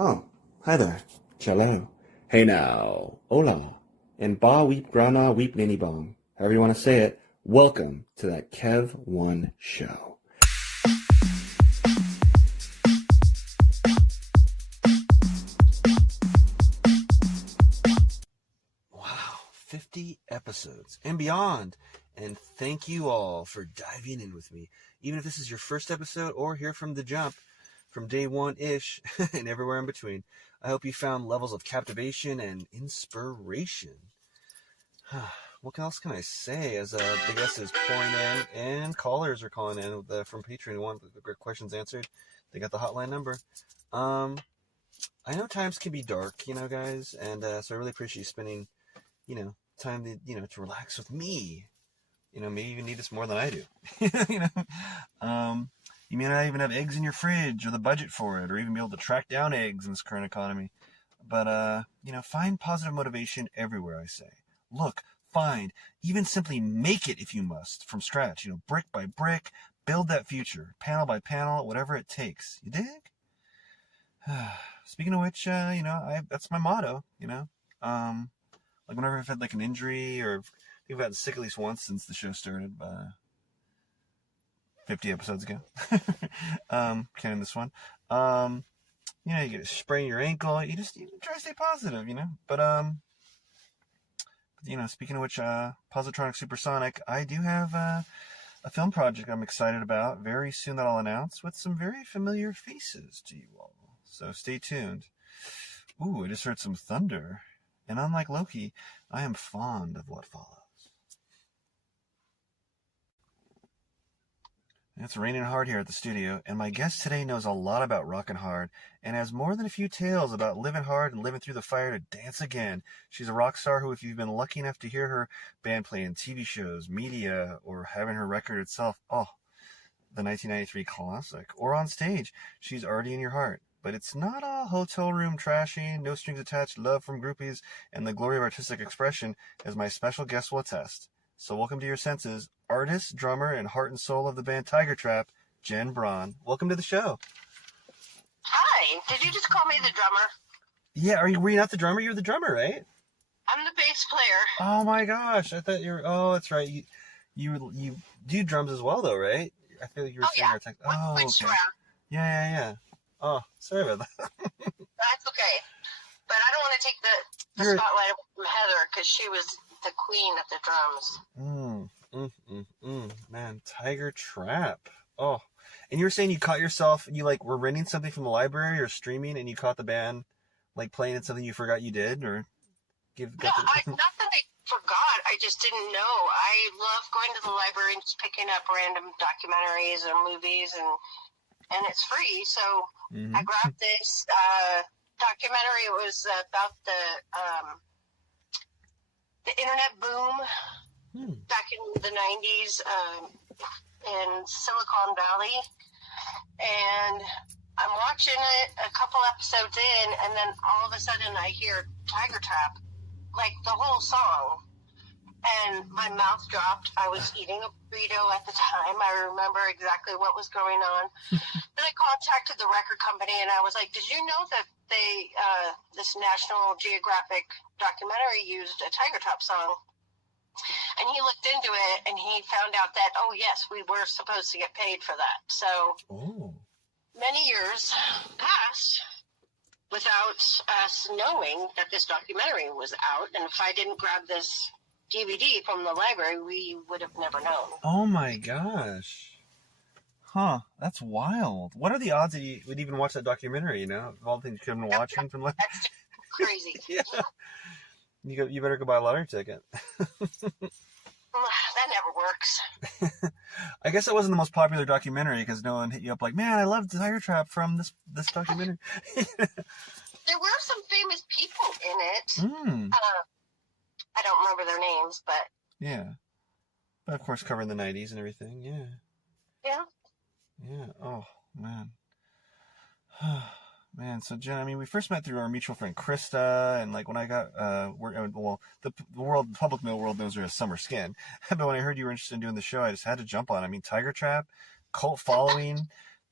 Oh, hi there. Cello. Hey now. Hola. And ba weep grana weep ninny bong. However you want to say it. Welcome to that Kev One show. Wow, 50 episodes and beyond. And thank you all for diving in with me. Even if this is your first episode or here from the jump, from day one-ish and everywhere in between. I hope you found levels of captivation and inspiration. What else can I say as the guest is pouring in and callers are calling in from Patreon who want the great questions answered. They got the hotline number. I know times can be dark, guys, and so I really appreciate you spending, time to relax with me. Maybe you even need this more than I do. You may not even have eggs in your fridge or the budget for it or even be able to track down eggs in this current economy. But, find positive motivation everywhere, I say. Look, find, even simply make it if you must, from scratch, brick by brick, build that future, panel by panel, whatever it takes. You dig? Speaking of which, that's my motto, like whenever I've had like an injury or I've gotten sick at least once since the show started, 50 episodes ago. Counting this one. You get a sprain your ankle. You try to stay positive, But, speaking of which, Positronic Supersonic, I do have a film project I'm excited about very soon that I'll announce with some very familiar faces to you all. So stay tuned. Ooh, I just heard some thunder. And unlike Loki, I am fond of what follows. It's raining hard here at the studio, and my guest today knows a lot about rockin' hard and has more than a few tales about living hard and living through the fire to dance again. She's a rock star who, if you've been lucky enough to hear her band play in TV shows, media, or having her record itself, the 1993 classic, or on stage, she's already in your heart. But it's not all hotel room trashing, no strings attached, love from groupies, and the glory of artistic expression, as my special guest will attest. So welcome to your senses, artist, drummer, and heart and soul of the band Tiger Trap, Jen Braun. Welcome to the show. Hi. Did you just call me the drummer? Yeah, were you not the drummer? You're the drummer, right? I'm the bass player. Oh my gosh, I thought you were. Oh, that's right. You do drums as well, though, right? I feel like you were saying our text. Oh, okay. Yeah. Oh, sorry about that. That's okay. But I don't want to take the spotlight from Heather because she was the queen of the drums. Man, Tiger Trap. Oh, and you were saying you caught yourself, you were renting something from the library or streaming and you caught the band playing in something you forgot you did or not that I forgot. I just didn't know. I love going to the library and just picking up random documentaries or movies and it's free. So I grabbed this documentary. It was about the internet boom back in the 90s in Silicon Valley. And I'm watching it a couple episodes in, and then all of a sudden I hear Tiger Trap, the whole song. And my mouth dropped. I was eating a burrito at the time. I remember exactly what was going on. Then I contacted the record company, and I was like, did you know that they, this National Geographic documentary used a Tiger Trap song? And he looked into it, and he found out that, oh, yes, we were supposed to get paid for that. So many years passed without us knowing that this documentary was out. And if I didn't grab this DVD from the library, we would have never known. Oh my gosh. Huh, that's wild. What are the odds that you would even watch that documentary, of all the things you could have been watching from That's crazy. Yeah. You better go buy a lottery ticket. That never works. I guess that wasn't the most popular documentary because no one hit you up man, I love Tiger Trap from this documentary. There were some famous people in it. I don't remember their names, but... Yeah. But of course covering the 90s and everything, yeah. Yeah. Yeah, oh, man. Man, so Jen, we first met through our mutual friend Krista, and when I got, the public world knows her as Summer Skin, but when I heard you were interested in doing the show, I just had to jump on. Tiger Trap, cult following,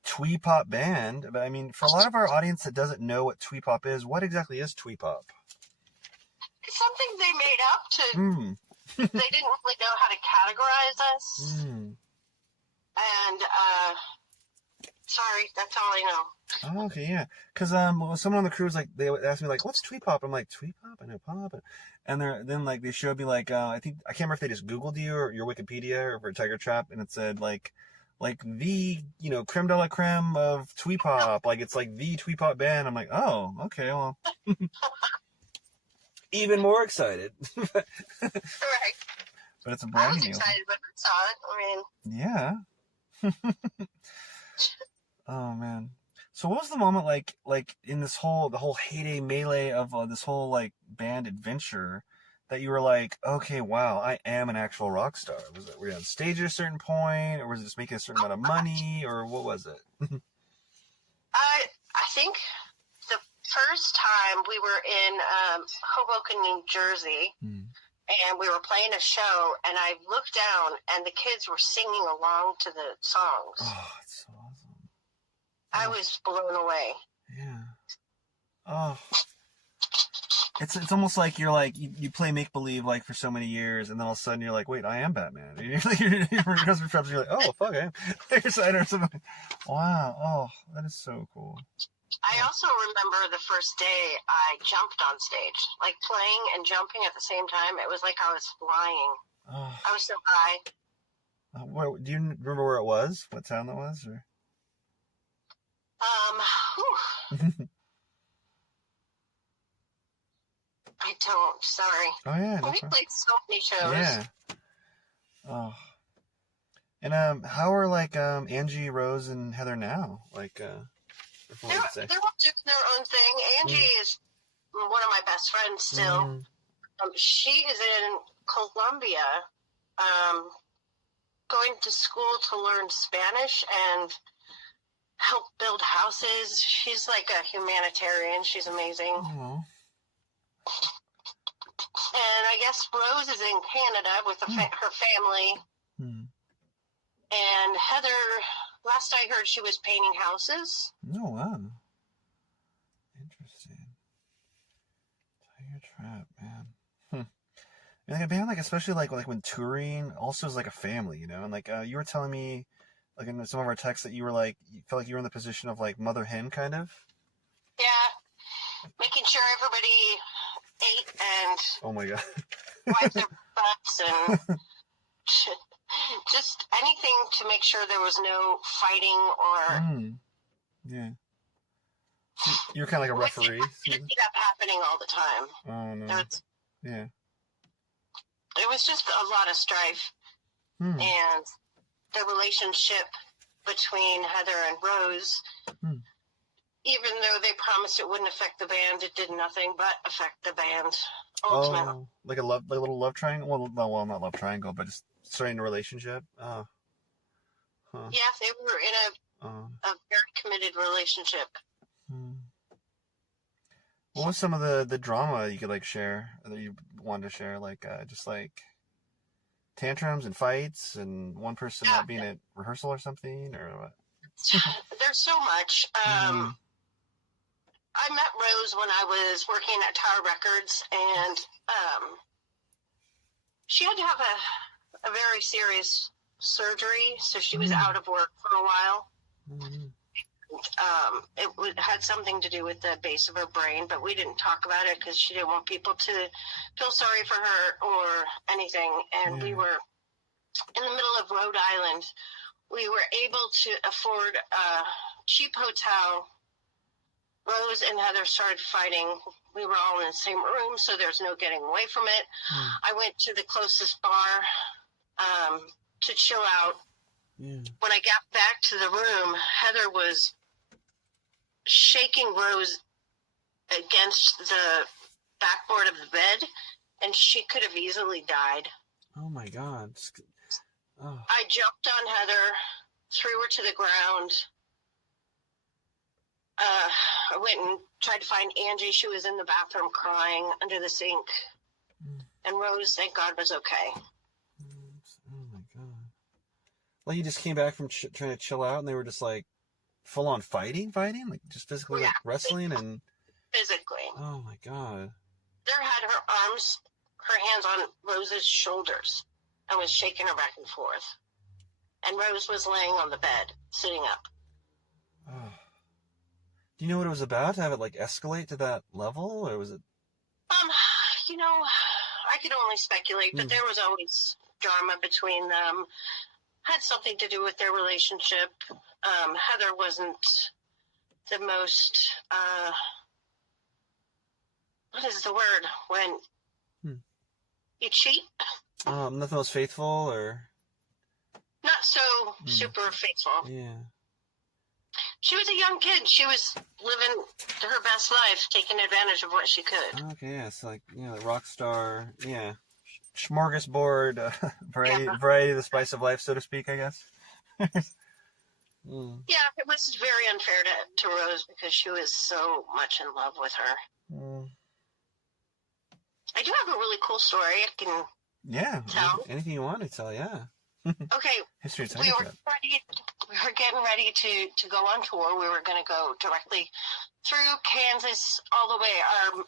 Twee Pop band. But I mean, for a lot of our audience that doesn't know what Twee Pop is, what exactly is Twee Pop? It's something they made up to. They didn't really know how to categorize us. And sorry, that's all I know. Oh, okay, yeah. Because someone on the crew was like, they asked me like, "What's Twee Pop?" I'm like, "Twee Pop? I know pop." And then like they showed me like I can't remember if they just Googled you or your Wikipedia or for Tiger Trap, and it said like the creme de la creme of Twee Pop, like it's like the Twee Pop band. I'm like, oh, okay, well, even more excited. Right. But it's a brand new. I was excited when I saw it. I mean, yeah. Oh man. So what was the moment like in the whole heyday melee of this whole like band adventure that you were like, okay, wow, I am an actual rock star? Were you on stage at a certain point, or was it just making a certain amount of money, or what was it? I think the first time we were in Hoboken, New Jersey, and we were playing a show, and I looked down, and the kids were singing along to the songs. Oh, it's so awesome. I was blown away. Yeah. Oh. It's almost like you're like you play make believe like for so many years, and then all of a sudden you're like, wait, I am Batman. And you're like, you're like, oh fuck, I am. Or something. Wow. Oh, that is so cool. I also remember the first day I jumped on stage, like playing and jumping at the same time. It was like I was flying. Oh. I was so high. Do you remember where it was? What town that was? Or? I don't. Sorry. Oh yeah. We played so many shows. Yeah. Oh. And how are like Angie, Rose, and Heather now? Like, they're all doing their own thing. Angie is one of my best friends still. She is in Colombia, going to school to learn Spanish and help build houses. She's like a humanitarian. She's amazing. Oh. And I guess Rose is in Canada with her family. And Heather, last I heard, she was painting houses. Oh, wow. Interesting. Tiger Trap, man. And like a band, like especially like when touring, also is like a family, you know. And like you were telling me, like in some of our texts, that you were like you felt like you were in the position of like mother hen, kind of. Yeah, making sure everybody ate and oh my god, wiped their butts and just anything to make sure there was no fighting or. Yeah. You're kind of like a referee. It ended up happening all the time. Oh no. Yeah. It was just a lot of strife, and the relationship between Heather and Rose, even though they promised it wouldn't affect the band, it did nothing but affect the band. Ultimately. Oh, like a little love triangle. Well, not love triangle, but just starting a relationship. Oh. Huh. Yeah, they were in a very committed relationship. What was some of the drama you could like share, that you wanted to share, like just like tantrums and fights and one person not being at rehearsal or something, or what? There's so much. I met Rose when I was working at Tower Records, and she had to have a very serious surgery, so she was out of work for a while. It had something to do with the base of her brain, but we didn't talk about it because she didn't want people to feel sorry for her or anything. And we were in the middle of Rhode Island. We were able to afford a cheap hotel. Rose and Heather started fighting. We were all in the same room, so there's no getting away from it. I went to the closest bar to chill out. When I got back to the room, Heather was shaking Rose against the backboard of the bed, and she could have easily died. Oh my God. Oh. I jumped on Heather, threw her to the ground. I went and tried to find Angie. She was in the bathroom crying under the sink. And Rose, thank God, was okay. Oh my God. Well, you just came back from trying to chill out, and they were just like full on fighting? Like just physically like wrestling and physically. Oh my God. There had her hands on Rose's shoulders and was shaking her back and forth. And Rose was laying on the bed, sitting up. Oh. Do you know what it was about to have it like escalate to that level, or was it? I could only speculate, but there was always drama between them. Had something to do with their relationship. Heather wasn't the most, what is the word when you cheat? Not the most faithful, or? Not so super faithful. Yeah. She was a young kid. She was living her best life, taking advantage of what she could. Okay, yeah, it's like, the rock star, yeah. Smorgasbord, variety of the spice of life, so to speak, I guess. Yeah, it was very unfair to Rose because she was so much in love with her. I do have a really cool story I can tell. Anything you want to tell, yeah. Okay, History of we were getting ready to go on tour. We were going to go directly through Kansas all the way. Our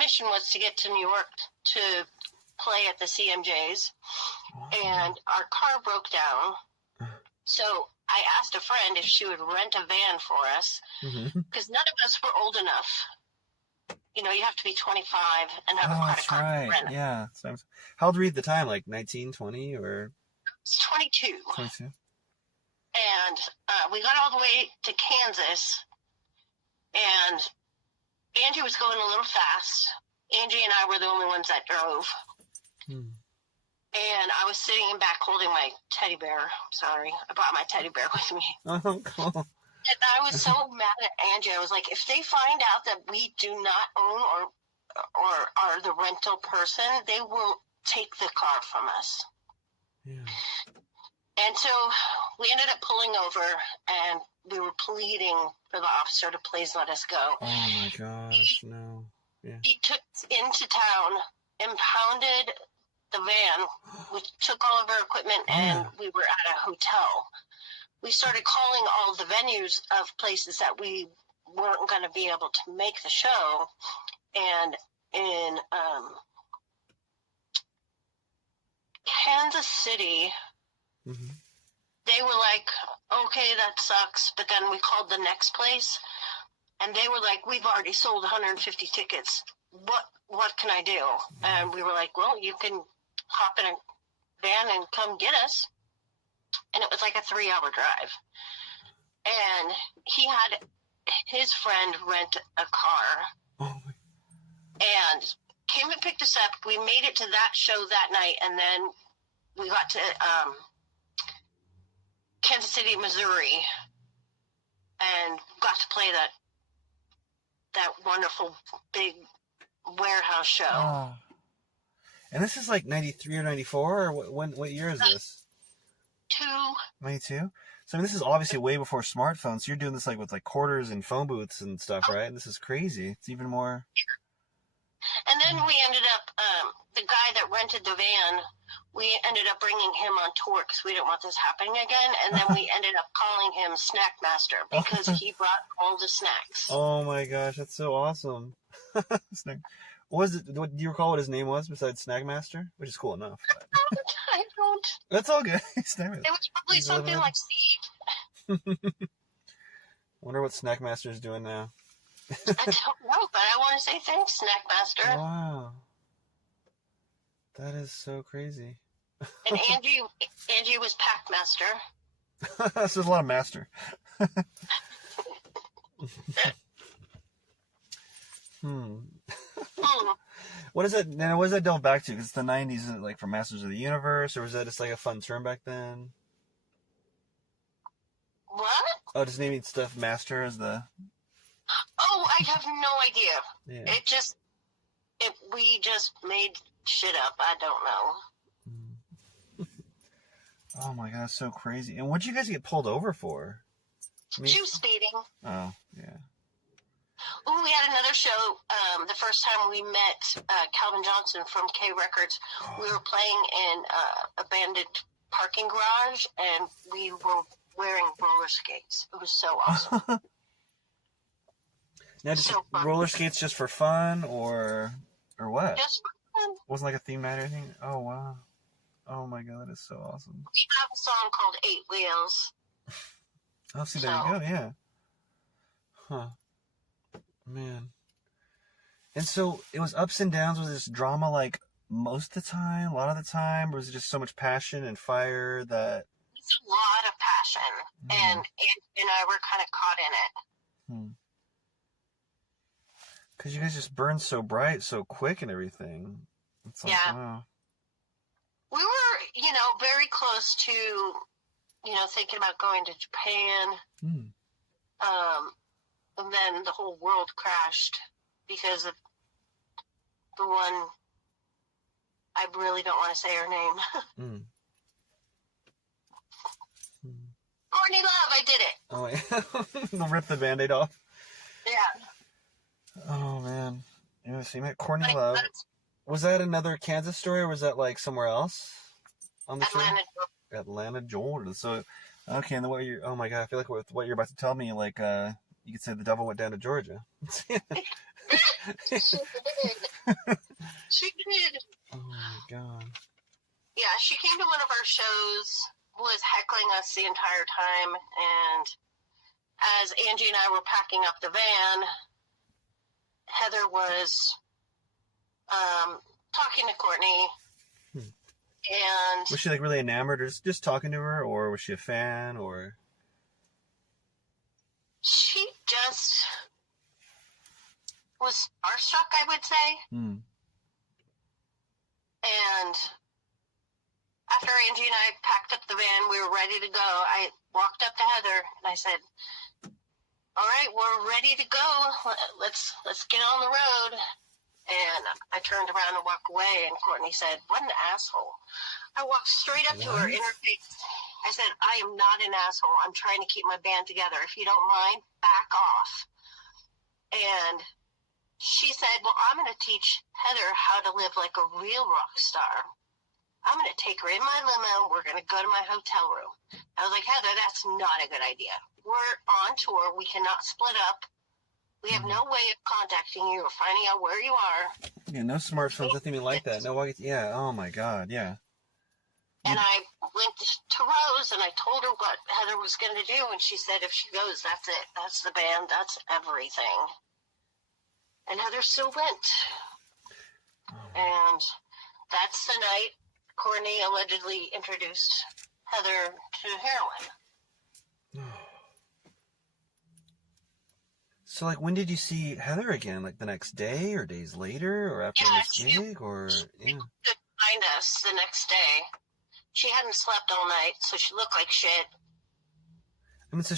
mission was to get to New York to play at the CMJs, and our car broke down. So I asked a friend if she would rent a van for us, because none of us were old enough. You have to be 25 and have a credit card. Right. To rent. Yeah. How old were you at the time? Like 19, 20, or? It's 22. 22. And we got all the way to Kansas, and Angie was going a little fast. Angie and I were the only ones that drove. And I was sitting in back holding my teddy bear. Sorry, I brought my teddy bear with me. Oh, cool. And I was so mad at Angie. I was like, if they find out that we do not own or are the rental person, they will take the car from us. Yeah. And so we ended up pulling over, and we were pleading for the officer to please let us go. Oh my gosh, no. Yeah. He took us into town, impounded the van, we took all of our equipment, and we were at a hotel. We started calling all the venues of places that we weren't going to be able to make the show. And in Kansas City, they were like, okay, that sucks. But then we called the next place, and they were like, we've already sold 150 tickets. What can I do? And we were like, well, you can hop in a van and come get us. And it was like a 3-hour drive. And he had his friend rent a car and came and picked us up. We made it to that show that night, and then we got to Kansas City, Missouri, and got to play that wonderful big warehouse show. Oh. And this is like 93 or 94, or what year is this? 92. So I mean, this is obviously way before smartphones. So you're doing this like with like quarters and phone booths and stuff, right? And this is crazy. It's even more. And then we ended up, the guy that rented the van, we ended up bringing him on tour because we didn't want this happening again. And then we ended up calling him Snack Master because he brought all the snacks. Oh my gosh, that's so awesome. Snack. What do you recall what his name was besides Snack Master? Which is cool enough. I don't. That's all good. It was probably something like Steve. Wonder what Snack Master is doing now. I don't know, but I want to say thanks, Snack Master. Wow. That is so crazy. And Angie was Pack Master. So there's a lot of master. What is it? Now, what does that delve back to? Because it's the 90s, is it like for Masters of the Universe, or was that just like a fun term back then? What? Oh, just naming stuff Master as the... Oh, I have no idea. Yeah. We just made shit up. I don't know. Oh my god, that's so crazy. And what'd you guys get pulled over for? She was speeding. Oh, yeah. Oh, we had another show. The first time we met Calvin Johnson from K Records, we were playing in abandoned parking garage, and we were wearing roller skates. It was so awesome. Now, just So fun. roller skates just for fun, or what? Just for fun. Wasn't like a theme night or anything? Oh, wow. Oh, my God, that is so awesome. We have a song called 8 Wheels. Oh, see, there you go, yeah. Huh. Man. And so, it was ups and downs. Was this drama, like, most of the time, a lot of the time? Or was it just so much passion and fire that... It's a lot of passion. And Andy and I were kind of caught in it. Because you guys just burn so bright, so quick and everything. It's like, wow. We were, very close to, thinking about going to Japan. And then the whole world crashed because of the one, I really don't want to say her name. Courtney Love, I did it. Oh, yeah. They'll rip the Band-Aid off. Yeah. Oh, man. Yeah, so you met Courtney Love. Was that another Kansas story, or was that, like, somewhere else on the show? Atlanta, Georgia. So, okay, and then what you're... Oh, my God, I feel like with what you're about to tell me, like, you could say the devil went down to Georgia. She did. She did. Oh, my God. Yeah, she came to one of our shows, was heckling us the entire time, and as Angie and I were packing up the van, Heather was talking to Courtney, and... Was she, like, really enamored, or just talking to her, or was she a fan, or... She just was starstruck, I would say. And after Angie and I packed up the van, we were ready to go. I walked up to Heather and I said, all right, we're ready to go. Let's get on the road. And I turned around and walked away, and Courtney said, what an asshole. I walked straight up to her in her face. I said, I am not an asshole. I'm trying to keep my band together. If you don't mind, back off. And she said, well, I'm going to teach Heather how to live like a real rock star. I'm going to take her in my limo. We're going to go to my hotel room. I was like, Heather, that's not a good idea. We're on tour. We cannot split up. We have no way of contacting you or finding out where you are. Yeah, no smartphones, nothing like that. No, yeah, oh my God, yeah. And I linked to Rose, and I told her what Heather was going to do, and she said if she goes, that's it. That's the band. That's everything. And Heather still went. And that's the night Courtney allegedly introduced Heather to heroin. So, like, when did you see Heather again? Like, the next day, or days later, or after this gig, or... She could find us the next day. She hadn't slept all night, so she looked like shit. I mean, so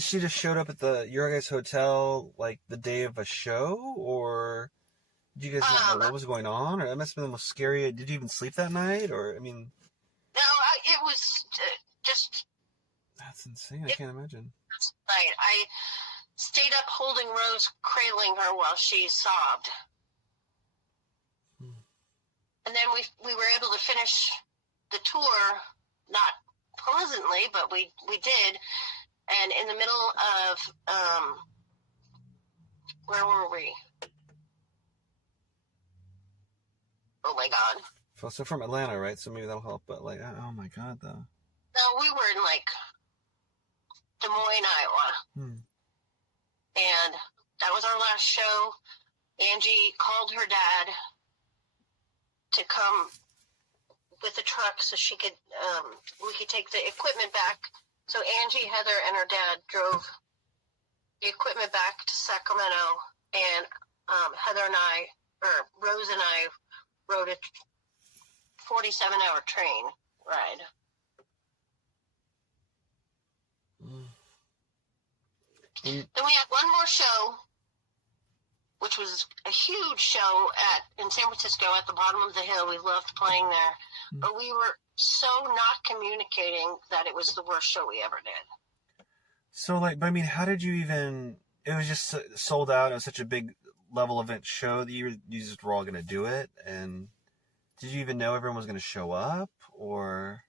she just showed up at your guys' hotel, like, the day of a show, or did you guys not know what was going on? Or that must have been the most scary. Did you even sleep that night, or, I mean... No, it was just... That's insane, I can't imagine. Right, I stayed up holding Rose, cradling her while she sobbed. And then we were able to finish the tour, not pleasantly, but we did. And in the middle of, where were we? Oh my God. So from Atlanta, right? So maybe that'll help, but like, oh my God, though. No, we were in like Des Moines, Iowa. And that was our last show. Angie called her dad to come with the truck so she could, we could take the equipment back. So Angie, Heather, and her dad drove the equipment back to Sacramento, and Heather and I, or Rose and I, rode a 47-hour train ride. Then we had one more show, which was a huge show in San Francisco at the bottom of the hill. We loved playing there. But we were so not communicating that it was the worst show we ever did. So, like, but I mean, how did you even... It was just sold out. It was such a big level event show that you just were all going to do it. And did you even know everyone was going to show up? Or...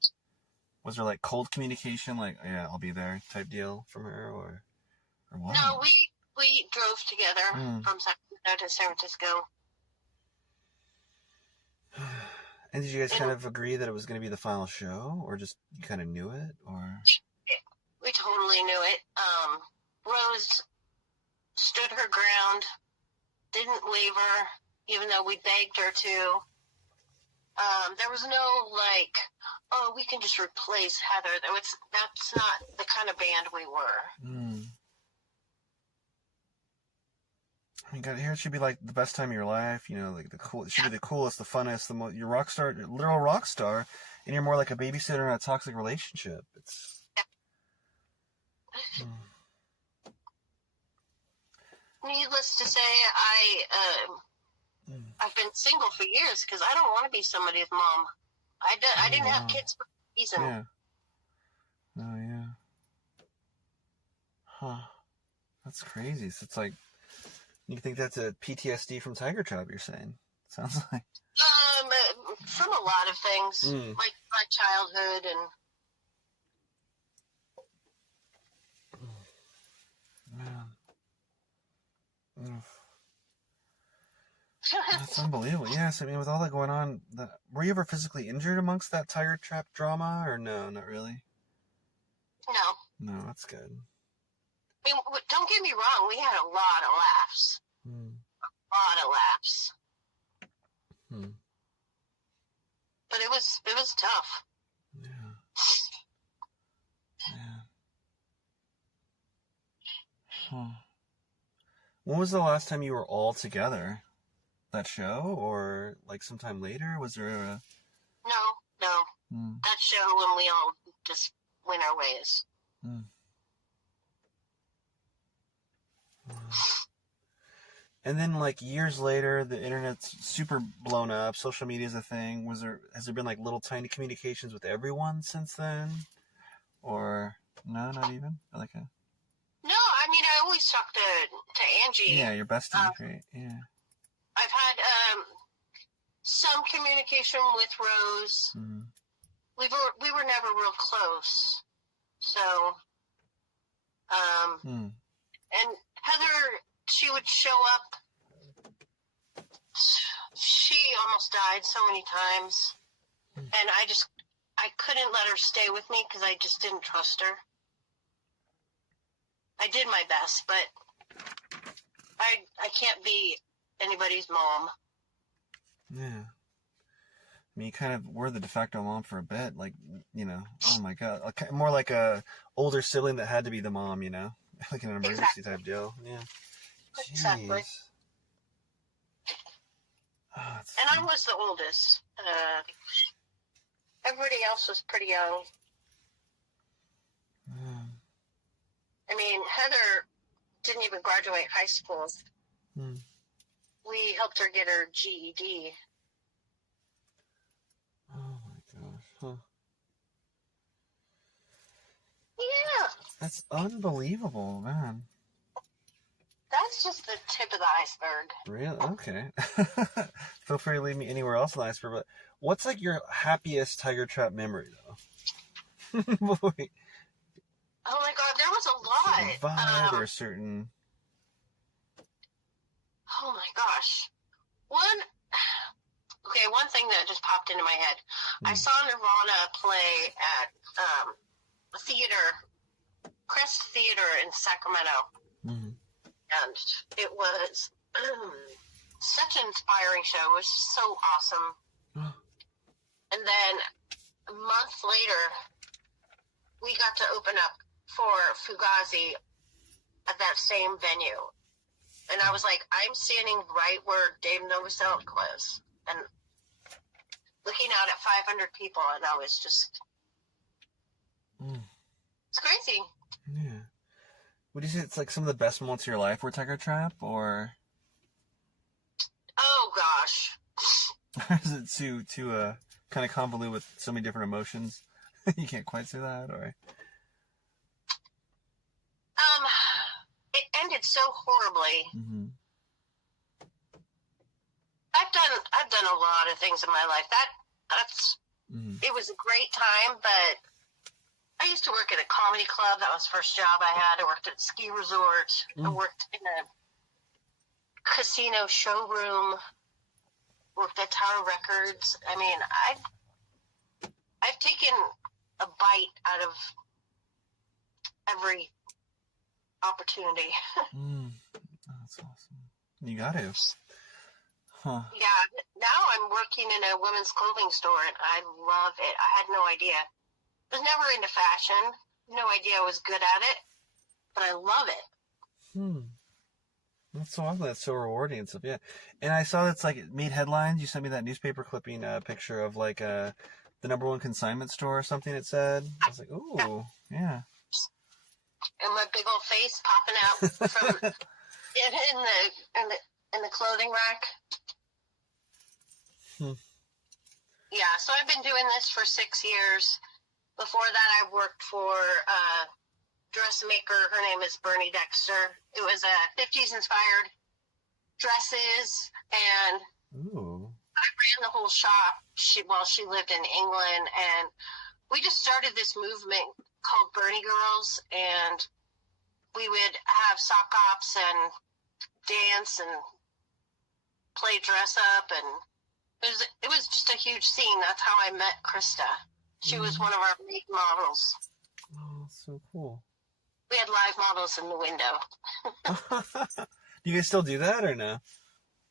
Was there like cold communication, like, yeah, I'll be there type deal from her, or what? No, we drove together from Sacramento to San Francisco. And did you guys kind of agree that it was going to be the final show, or just you kind of knew it, or? We totally knew it. Rose stood her ground, didn't waver, even though we begged her to. There was no, like, oh, we can just replace Heather. That's not the kind of band we were. I mean, God, here it should be like the best time of your life, you know, like it should be the coolest, the funnest, you're rock star, you're literal rock star, and you're more like a babysitter in a toxic relationship. It's. Needless to say, I've been single for years because I don't want to be somebody's mom. I didn't have kids for a reason. Yeah. Oh, yeah. Huh. That's crazy. So it's like, you think that's a PTSD from Tiger Trap, you're saying? Sounds like. From a lot of things. Like my childhood and... Man. That's unbelievable. Yes, I mean, with all that going on, were you ever physically injured amongst that Tiger Trap drama, or no, not really? No. No, that's good. I mean, don't get me wrong, we had a lot of laughs. A lot of laughs. But it was tough. Yeah. Yeah. Huh. When was the last time you were all together? That show, or like sometime later? Was there a... No. That show when we all just went our ways. And then, like, years later, the internet's super blown up. Social media's a thing. Has there been like little tiny communications with everyone since then? Or no, not even? Like a... No, I mean, I always talk to Angie. Yeah, your bestie, right? Yeah. I've had some communication with Rose. We were never real close. So, and Heather, she would show up. She almost died so many times. And I couldn't let her stay with me because I just didn't trust her. I did my best, but I can't be anybody's mom. Yeah. I mean, you kind of were the de facto mom for a bit, like, you know, oh my God. More like a older sibling that had to be the mom, you know? Like an emergency type deal. Yeah. Jeez. Exactly. Oh, and I was the oldest. Everybody else was pretty young. I mean, Heather didn't even graduate high school. We helped her get her GED. Oh my gosh. Huh. Yeah. That's unbelievable, man. That's just the tip of the iceberg. Really? Okay. Feel free to leave me anywhere else on the iceberg, but what's like your happiest Tiger Trap memory, though? Boy. Oh my God, there was a lot. Certain vibe or certain... Oh my gosh. One thing that just popped into my head. I saw Nirvana play at a theater, Crest Theater in Sacramento. And it was such an inspiring show. It was so awesome. And then a month later, we got to open up for Fugazi at that same venue. And I was like, I'm standing right where Dave Novoselic was. And looking out at 500 people, and I was just... It's crazy. Yeah. Would you say it's like some of the best moments of your life were Tiger Trap, or... Oh, gosh. Or is it too kind of convoluted with so many different emotions? You can't quite say that, or... It ended so horribly. I've done a lot of things in my life. It was a great time, but I used to work at a comedy club. That was the first job I had. I worked at a ski resort. I worked in a casino showroom. Worked at Tower Records. I mean, I've taken a bite out of every opportunity. That's awesome. You got to. Huh. Yeah, now I'm working in a women's clothing store, and I love it. I had no idea. I was never into fashion. No idea I was good at it, but I love it. That's so awesome. That's so rewarding and stuff. Yeah. And I saw that's like it made headlines. You sent me that newspaper clipping picture of like the #1 consignment store or something. It said. I was like, ooh, yeah. And my big old face popping out from in the clothing rack. Yeah, so I've been doing this for 6 years. Before that, I worked for a dressmaker. Her name is Bernie Dexter. It was 50s inspired dresses, and I ran the whole shop while she lived in England, and we just started this movement called Bernie Girls, and we would have sock ops and dance and play dress up, and it was just a huge scene. That's how I met Krista. She was one of our lead models. Oh, so cool. We had live models in the window. Do you guys still do that or no?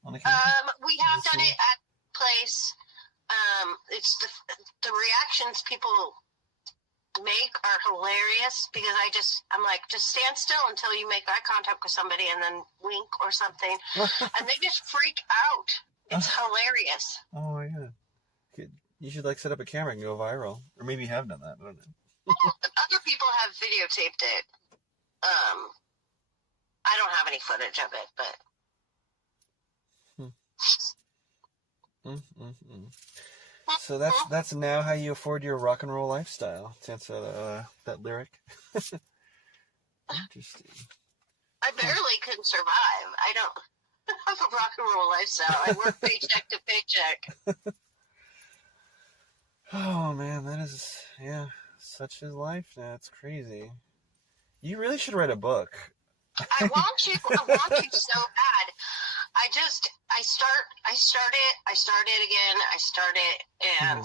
We have done it at place. It's the reactions people make are hilarious because I'm like, just stand still until you make eye contact with somebody and then wink or something. And they just freak out. It's hilarious. Oh my God. You should like set up a camera and go viral. Or maybe you have done that. I don't know. Other people have videotaped it. I don't have any footage of it, but So that's now how you afford your rock and roll lifestyle. To answer that lyric. Interesting. I barely can survive. I don't have a rock and roll lifestyle. I work paycheck to paycheck. Oh man, that is such is life now. It's crazy. You really should write a book. I want to so bad. I start it again, and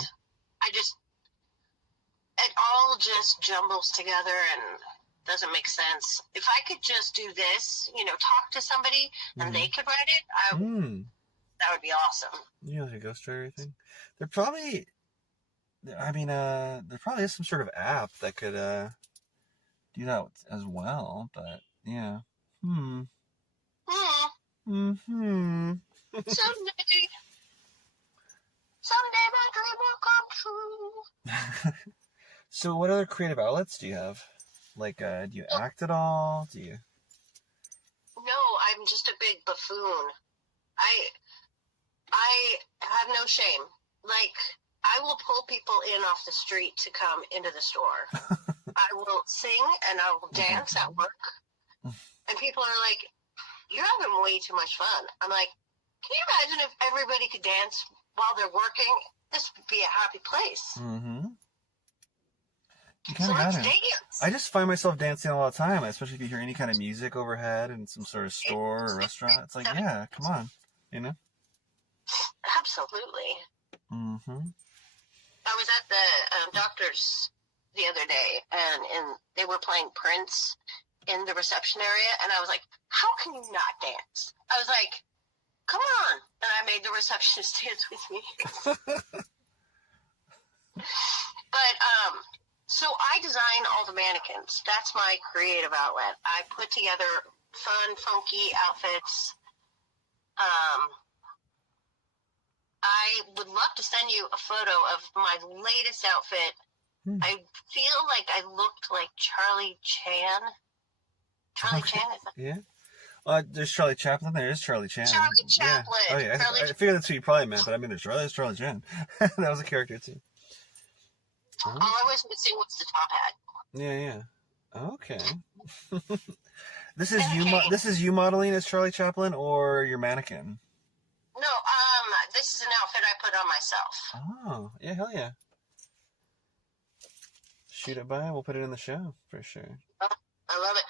it all just jumbles together and doesn't make sense. If I could just do this, talk to somebody and they could write it, that would be awesome. You know, like a ghostwriter thing. There probably is some sort of app that could do that as well, but yeah. Someday my dream will come true. So what other creative outlets do you have? Like, do you act at all? Do you? No, I'm just a big buffoon. I have no shame. Like, I will pull people in off the street to come into the store. I will sing and I will dance at work. And people are like, you're having way too much fun. I'm like, can you imagine if everybody could dance while they're working? This would be a happy place. So let's dance. I just find myself dancing all the time, especially if you hear any kind of music overhead in some sort of store or restaurant. It's like, yeah, come on, Absolutely. I was at the doctor's the other day, and they were playing Prince in the reception area, and I was like, how can you not dance? I was like, come on. And I made the receptionist dance with me. But, so I design all the mannequins. That's my creative outlet. I put together fun, funky outfits. I would love to send you a photo of my latest outfit. I feel like I looked like Charlie Chan. Charlie Chan? Is that? Yeah. There's Charlie Chaplin. There is Charlie Chan. Charlie Chaplin. Yeah. Oh, yeah. I figured that's who you probably meant, but I mean, there's Charlie Chan. That was a character, too. All I was missing was the top hat. Yeah. Okay. This is you modeling as Charlie Chaplin or your mannequin? No, this is an outfit I put on myself. Oh, yeah, hell yeah. shoot it by. We'll put it in the show for sure. Oh, I love it.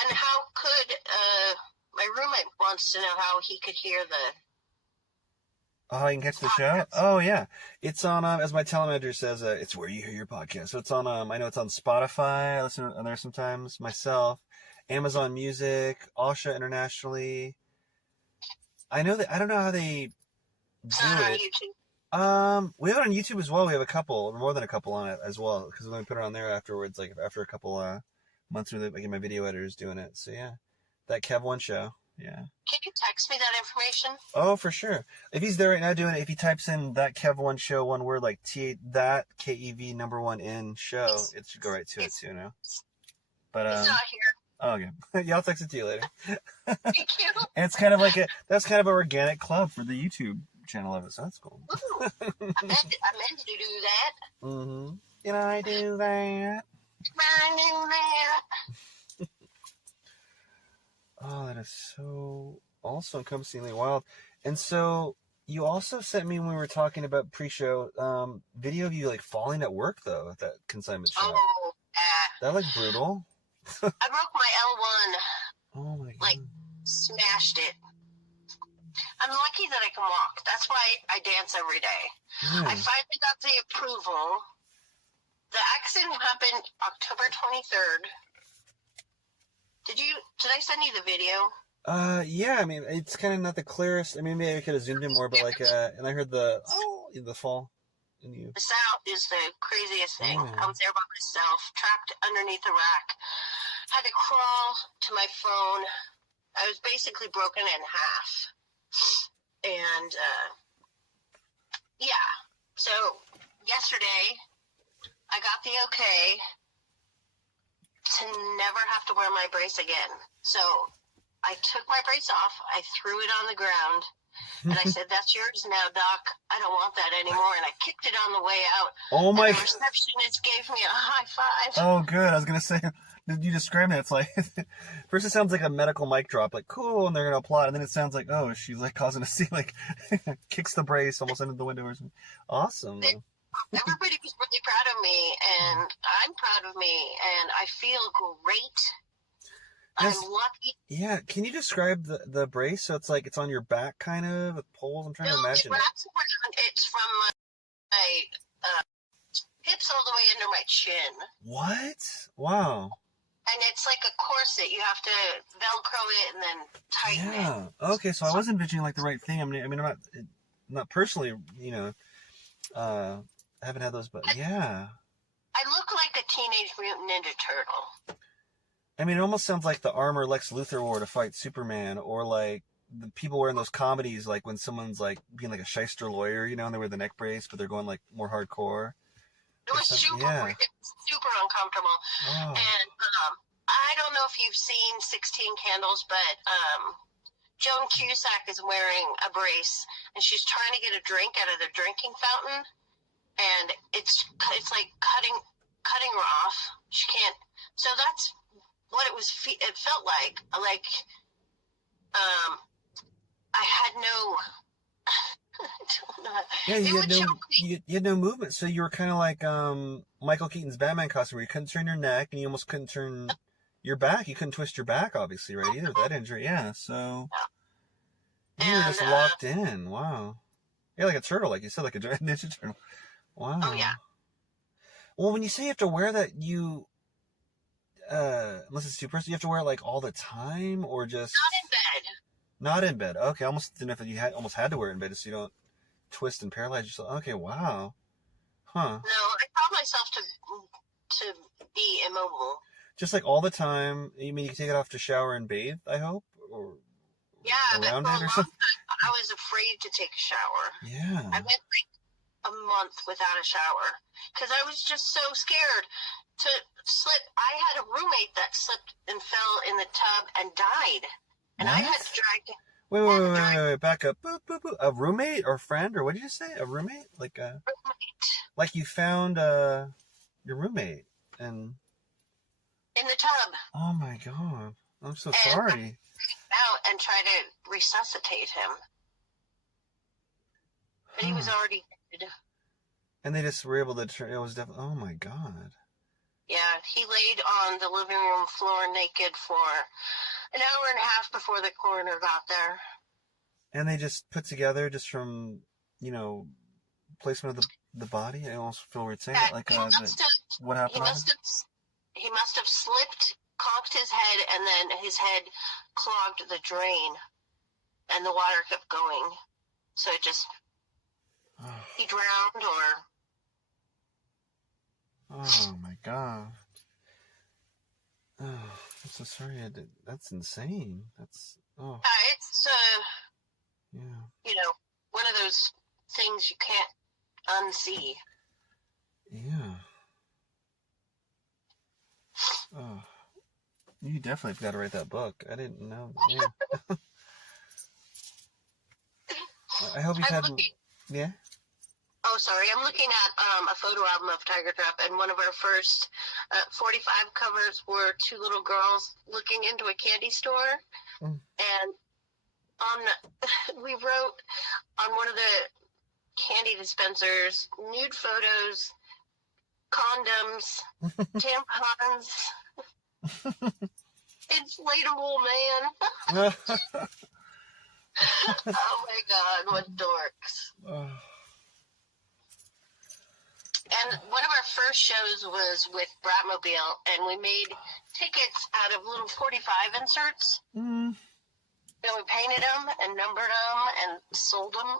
And how could my roommate wants to know how he could hear the. Oh, you can catch the show? Oh, yeah. It's on, as my telemanager says, it's where you hear your podcast. So it's on, I know it's on Spotify. I listen on there sometimes myself. Amazon Music, Ausha internationally. I know that, I don't know how they do it. YouTube. We have it on YouTube as well. We have a couple, more than a couple on it as well. Because when we put it on there afterwards, like after a couple months, like my video editor's doing it. So yeah, that Kev One show. Yeah. Can you text me that information? Oh, for sure. If he's there right now doing it, if he types in that Kev One show, one word, like that KEV number one in show, it should go right to it too now. But he's not here. Oh, okay. Yeah, I'll text it to you later. Thank you. And it's kind of like that's kind of an organic club for the YouTube channel of it, so that's cool. Ooh, I meant to do that. Mm-hmm. Can I do that? I do that. Oh, that is so also encompassingly wild. And so you also sent me when we were talking about pre-show video of you like falling at work though at that consignment shop. Oh, that like brutal. I broke my L1. Oh my god. Like smashed it. I'm lucky that I can walk. That's why I dance every day. Yeah. I finally got the approval. The accident happened October 23rd. Did I send you the video? Yeah, I mean, it's kind of not the clearest. I mean, maybe I could have zoomed in more, but like, and I heard the fall. And you. The sound is the craziest thing. Oh. I was there by myself, trapped underneath the rack. Had to crawl to my phone. I was basically broken in half. And, yeah. So, yesterday, I got the okay to never have to wear my brace again. So I took my brace off, I threw it on the ground, and I said, "That's yours now, Doc. I don't want that anymore." And I kicked it on the way out. Oh my! And the receptionist gave me a high five. Oh, good. I was gonna say, did you describe it? It's like first it sounds like a medical mic drop, like cool, and they're gonna applaud, and then it sounds like, oh, she's like causing a scene, like kicks the brace almost into the window or something. Awesome. Everybody was really proud of me, and I'm proud of me, and I feel great. Yes. I'm lucky. Yeah, can you describe the brace? So it's like it's on your back, kind of with poles. I'm trying to imagine it. Wraps around. It's from my hips all the way under my chin. What? Wow. And it's like a corset. You have to Velcro it and then tighten it. Yeah. Okay, so I was envisioning like the right thing. I mean, I'm not personally, I haven't had those, but yeah. I look like a Teenage Mutant Ninja Turtle. I mean, it almost sounds like the armor Lex Luthor wore to fight Superman, or like the people wearing those comedies, like when someone's like being like a shyster lawyer, and they wear the neck brace, but they're going like more hardcore. It was super uncomfortable. Oh. And I don't know if you've seen 16 Candles, but Joan Cusack is wearing a brace, and she's trying to get a drink out of the drinking fountain, and it's like cutting her off. She can't. So that's what it was. It felt like I had no. I don't know. Yeah, you had no movement, so you were kind of like Michael Keaton's Batman costume, where you couldn't turn your neck, and you almost couldn't turn your back. You couldn't twist your back, obviously, right? Either with that injury, yeah. So you were just locked in. Wow. Yeah, like a turtle, like you said, like a Ninja Turtle. Wow. Oh yeah. Well, when you say you have to wear that, unless it's too personal, you have to wear it like all the time, or just not in bed. Not in bed. Okay, I almost didn't know if you almost had to wear it in bed so you don't twist and paralyze yourself. Okay, wow. Huh. No, I taught myself to be immobile. Just like all the time. You mean you can take it off to shower and bathe, I hope? Or yeah, around but for it or a something? long time, I was afraid to take a shower. Yeah. I went like a month without a shower because I was just so scared to slip. I had a roommate that slipped and fell in the tub and died. And what? I had to drag. Wait, back up. Boop, boop, boop. A roommate or friend, or what did you say? A roommate? Roommate. Like you found your roommate and in the tub. Oh my god. I'm so and sorry. Out and try to resuscitate him. But he was already dead. And they just were able to turn. It was definitely. Oh my God. Yeah, he laid on the living room floor naked for an hour and a half before the coroner got there. And they just put together just from, placement of the body. I almost feel weird saying it. Like, what happened? He must have slipped, conked his head, and then his head clogged the drain, and the water kept going. So it just, he drowned or... Oh my God. Oh, I'm so sorry. That's insane. It's, yeah. One of those things you can't unsee. Yeah. Oh, you definitely got to write that book. I didn't know. Yeah. I hope you've had. Yeah. Oh, sorry. I'm looking at a photo album of Tiger Trap, and one of our first 45 covers were two little girls looking into a candy store, and we wrote on one of the candy dispensers nude photos, condoms, tampons, inflatable man. Oh my God, what dorks. And one of our first shows was with Bratmobile, and we made tickets out of little 45 inserts. And we painted them and numbered them and sold them.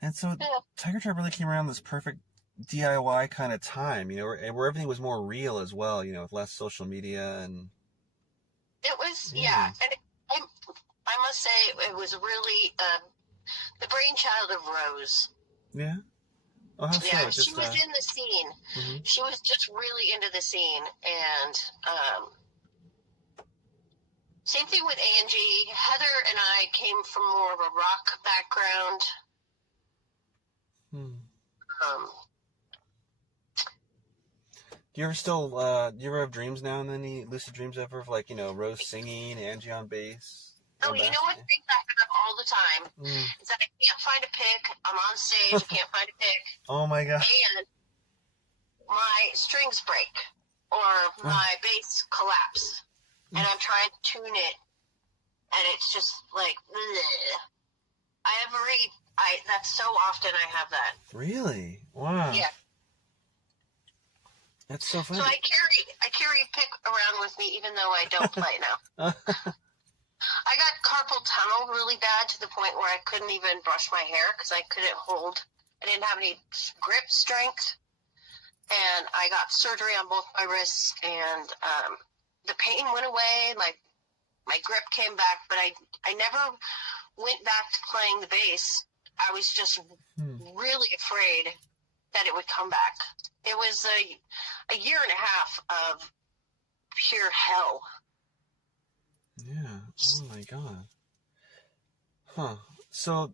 And so Tiger Trap really came around this perfect DIY kind of time, where everything was more real as well, with less social media and... It was, yeah. And I must say it was really the brainchild of Rose. Yeah? Oh, how yeah, so? she was in the scene. Mm-hmm. She was just really into the scene. And same thing with Angie. Heather and I came from more of a rock background. Do you ever have dreams now and then, any lucid dreams ever of Rose singing, Angie on bass? Oh, you know what things I have all the time? Is that I can't find a pick. I'm on stage, I can't find a pick. Oh my God. And my strings break or my bass collapse. And I'm trying to tune it. And it's just like, bleh. That's so often I have that. Really? Wow. Yeah. That's so funny. So I carry a pick around with me even though I don't play now. I got carpal tunnel really bad to the point where I couldn't even brush my hair because I didn't have any grip strength. And I got surgery on both my wrists, and the pain went away. My grip came back, but I never went back to playing the bass. I was just really afraid that it would come back. It was a year and a half of pure hell. Yeah. Oh my God. Huh. So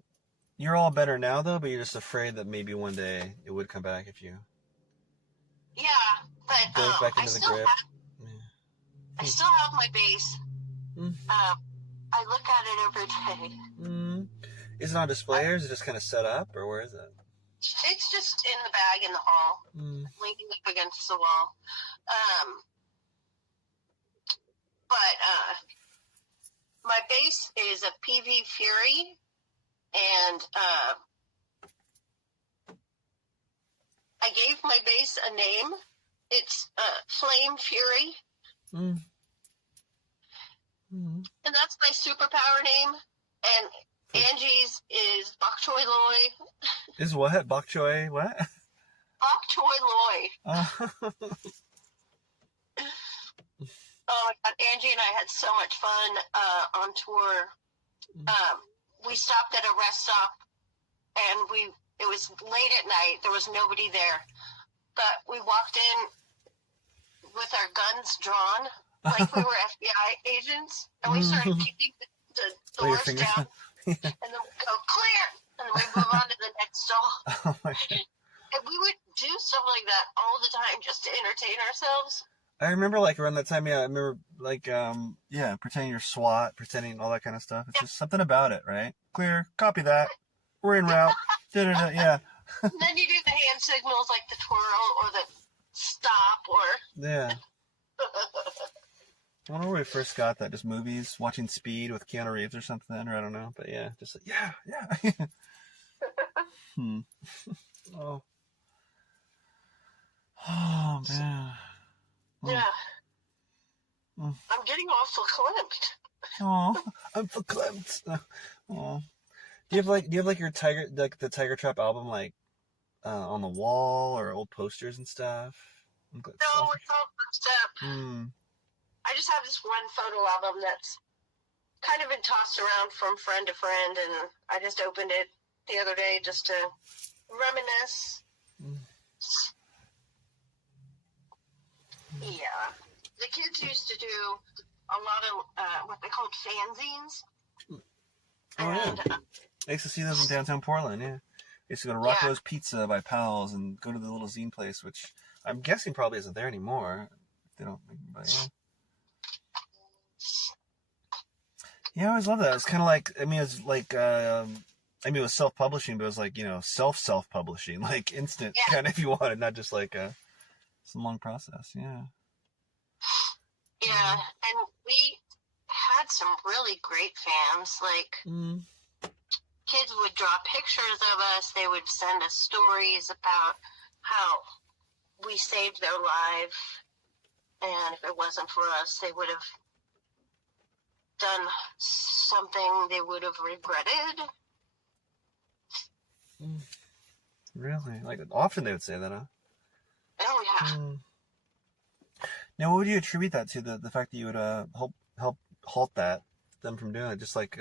you're all better now though, but you're just afraid that maybe one day it would come back if you... Yeah, but goes back into the grip. I still have my bass. I look at it every day. Is it on display or is it just kind of set up, or where is it? It's just in the bag in the hall, leaning up against the wall. But my bass is a PV Fury, and I gave my bass a name. It's Flame Fury. And that's my superpower name. And Angie's is Bok Choy Loy. Is what? Bok Choy what? Bok Choy Loy. Oh my God, Angie and I had so much fun on tour. We stopped at a rest stop, and it was late at night. There was nobody there, but we walked in with our guns drawn, like we were FBI agents, and we started kicking the doors down, and then we go clear, and then we move on to the next stall. Oh my God. And we would do stuff like that all the time just to entertain ourselves. I remember around that time, I remember pretending you're SWAT, pretending all that kind of stuff. It's just something about it, right? Clear, copy that. We're en route. Yeah. And then you do the hand signals like the twirl or the stop or... Yeah. I wonder where we first got that. Just movies, watching Speed with Keanu Reeves or something, or I don't know. But yeah, just like, yeah. Oh. Oh, man. Yeah. I'm getting awful clamped. Oh, I'm verklempt. Oh. Do you have like your the Tiger Trap album like on the wall or old posters and stuff? No, it's all messed up. I just have this one photo album that's kind of been tossed around from friend to friend, and I just opened it the other day just to reminisce. Yeah. The kids used to do a lot of what they called fanzines. Oh, yeah. I used to see those in downtown Portland, yeah. I used to go to Rocco's Pizza by Pals and go to the little zine place, which I'm guessing probably isn't there anymore. They don't, but yeah. Yeah, I always loved that. It was kind of like, I mean, it was like, it was self-publishing, but it was like, self-publishing, like instant kind of if you wanted, not just like some long process, yeah. Yeah, and we had some really great fans. Like, kids would draw pictures of us. They would send us stories about how we saved their life. And if it wasn't for us, they would have done something they would have regretted. Really? Like, often they would say that, huh? Oh, yeah. Now, what would you attribute that to? The fact that you would help halt them from doing it? Just like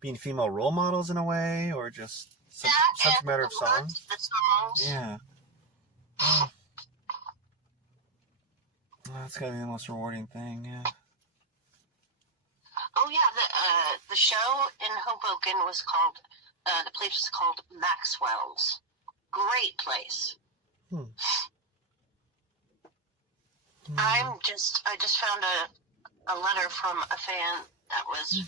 being female role models in a way, or just subject matter of songs? The songs. Yeah. Oh. Well, that's gotta be the most rewarding thing, yeah. Oh yeah, the show in Hoboken was called the place was called Maxwell's. Great place. I just found a letter from a fan that was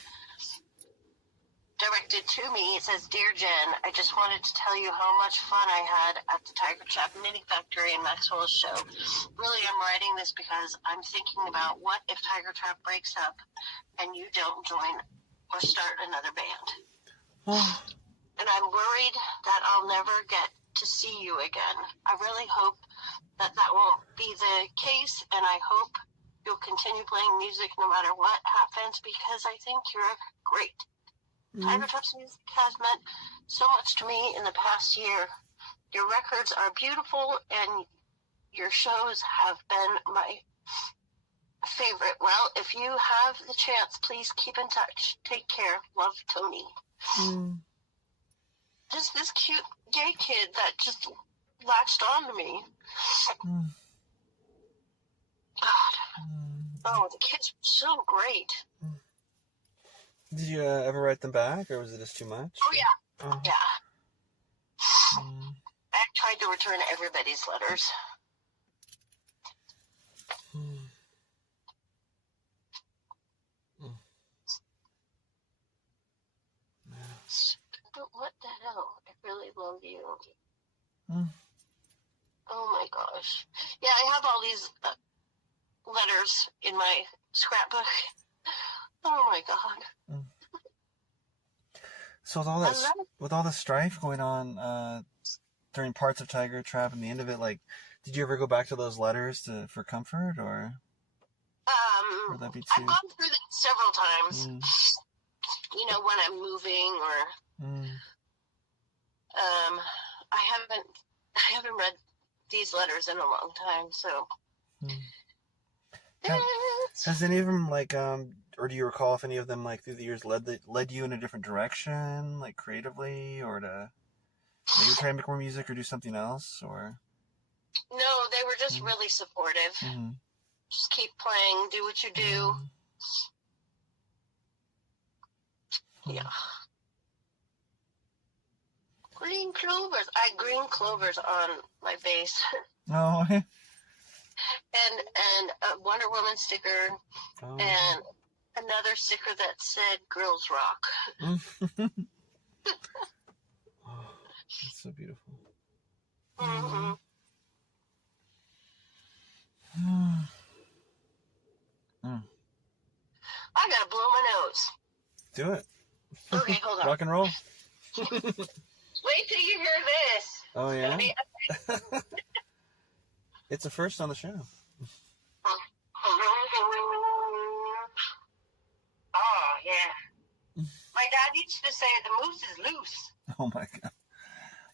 directed to me. It says, "Dear Jen, I just wanted to tell you how much fun I had at the Tiger Trap Knitting Factory and Maxwell's show. Really, I'm writing this because I'm thinking about what if Tiger Trap breaks up and you don't join or start another band. And I'm worried that I'll never get to see you again. I really hope that won't be the case, and I hope you'll continue playing music no matter what happens, because I think you're great. Tiger Trap's music has meant so much to me in the past year. Your records are beautiful, and your shows have been my favorite. Well, if you have the chance, please keep in touch. Take care. Love, Tony." Just this cute gay kid that just latched on to me. God. Oh, the kids were so great. Did you ever write them back, or was it just too much? Oh, yeah. Yeah. I tried to return everybody's letters. But what the hell? I really love you. Oh my gosh. Yeah, I have all these letters in my scrapbook. Oh my god. So with all the strife going on during parts of Tiger Trap and the end of it, like, did you ever go back to those letters for comfort, or would that be too... I've gone through that several times. You know, when I'm moving, or I haven't read these letters in a long time, so. Has any of them, like, or do you recall if any of them, like, through the years led you in a different direction, like, creatively, or to maybe try and make more music or do something else, or? No, they were just really supportive. Just keep playing, do what you do. Yeah. Green clovers. I had green clovers on my bass. Oh. And a Wonder Woman sticker. And another sticker that said Girls Rock. so beautiful. Mm-hmm. I gotta blow my nose. Do it. Okay, hold on. Rock and roll. Wait till you hear this. Oh, yeah? It's a first on the show. Oh, yeah. My dad used to say the moose is loose. Oh, my God.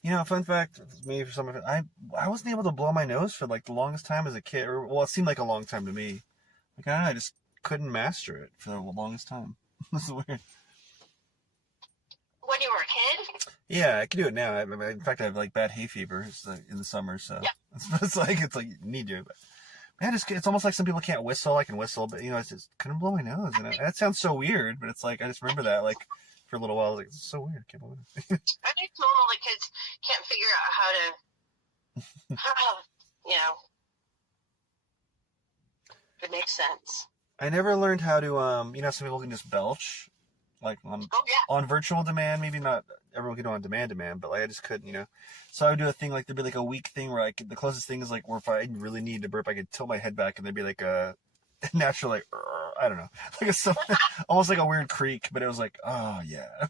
You know, fun fact, maybe for some of it, I wasn't able to blow my nose for, like, the longest time as a kid. Or, well, it seemed like a long time to me. Like, I don't know, I just couldn't master it for the longest time. That's weird. When you were a kid? Yeah, I can do it now. In fact, I have, like, bad hay fever in the summer, so yeah. it's like you need to. But, man, it's almost like some people can't whistle. I can whistle, but, you know, I just couldn't blow my nose. And that sounds so weird, but it's like, I just remember that, like, for a little while. I was like, it's so weird. I can't believe it. I think normal kids can't figure out how to, you know, it makes sense. I never learned how to, you know, some people can just belch, like on virtual demand. Maybe not everyone can do it on demand, but like I just couldn't, you know. So I would do a thing like there'd be like a weak thing where the closest thing is like where if I really needed to burp, I could tilt my head back and there'd be like a natural like I don't know, like almost like a weird creak, but it was like, oh yeah.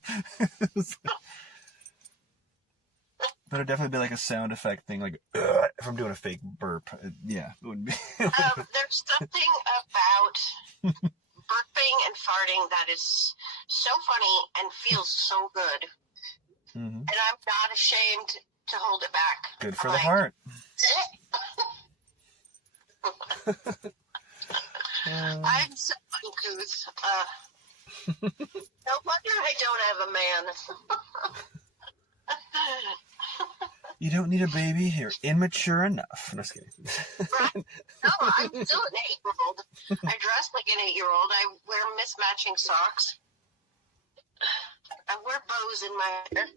But it'd definitely be like a sound effect thing, like if I'm doing a fake burp. Yeah, it wouldn't be. There's something about burping and farting that is so funny and feels so good. Mm-hmm. And I'm not ashamed to hold it back. Good for the heart. I'm so uncouth. No wonder I don't have a man. You don't need a baby. You're immature enough. I'm just kidding. Right? No, I'm still an 8-year-old. I dress like an 8-year-old. I wear mismatching socks. I wear bows in my hair.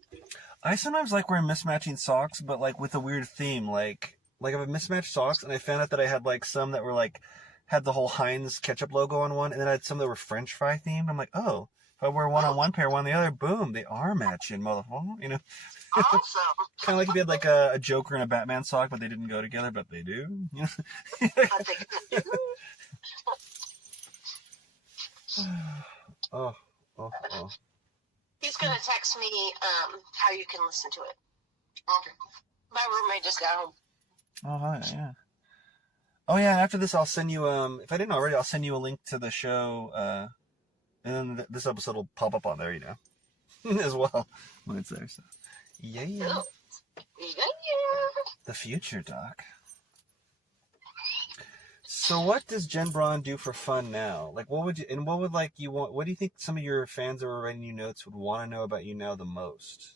I sometimes like wearing mismatching socks, but like with a weird theme. Like I have mismatched socks, and I found out that I had like some that were like had the whole Heinz ketchup logo on one, and then I had some that were French fry themed. I'm like, oh, if I wear one on one pair, one on the other, boom, they are matching, motherfucker. You know. Awesome. Kind of like if you had like a Joker and a Batman sock, but they didn't go together, but they do. You know? Oh. He's gonna text me how you can listen to it. Okay. My roommate just got home. Oh hi, yeah. Oh yeah. After this, I'll send you if I didn't already, I'll send you a link to the show. And then this episode will pop up on there, you know, as well when it's there. So. Yeah. Yeah. The future, Doc. So what does Jen Braun do for fun now? Like, what would you want? What do you think some of your fans that were writing you notes would want to know about you now the most?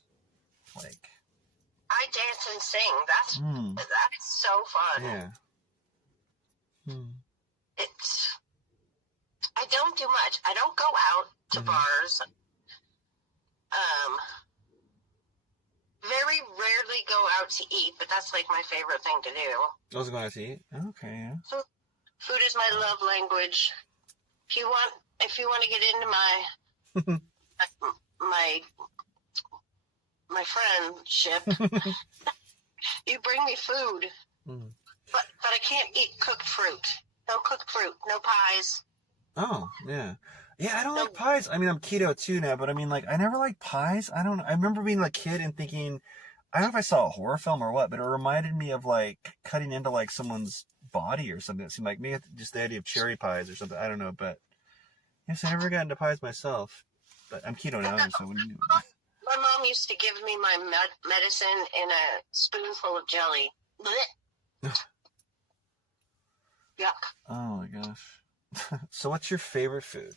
Like, I dance and sing. That's so fun. Yeah. I don't do much. I don't go out to bars. Very rarely go out to eat, but that's like my favorite thing to do. I was going out to eat. Okay, yeah. Food is my love language. If you want to get into my friendship, you bring me food. But I can't eat cooked fruit. No cooked fruit. No pies. Oh, yeah. Yeah, I don't like pies. I mean, I'm keto too now, but I mean, like, I never liked pies. I remember being a kid and thinking, I don't know if I saw a horror film or what, but it reminded me of, like, cutting into, like, someone's body or something. It seemed like maybe just the idea of cherry pies or something. I don't know, but yes, I never got into pies myself. But I'm keto now, so what do you do? My mom used to give me my medicine in a spoonful of jelly. Yuck. Oh, my gosh. So what's your favorite food?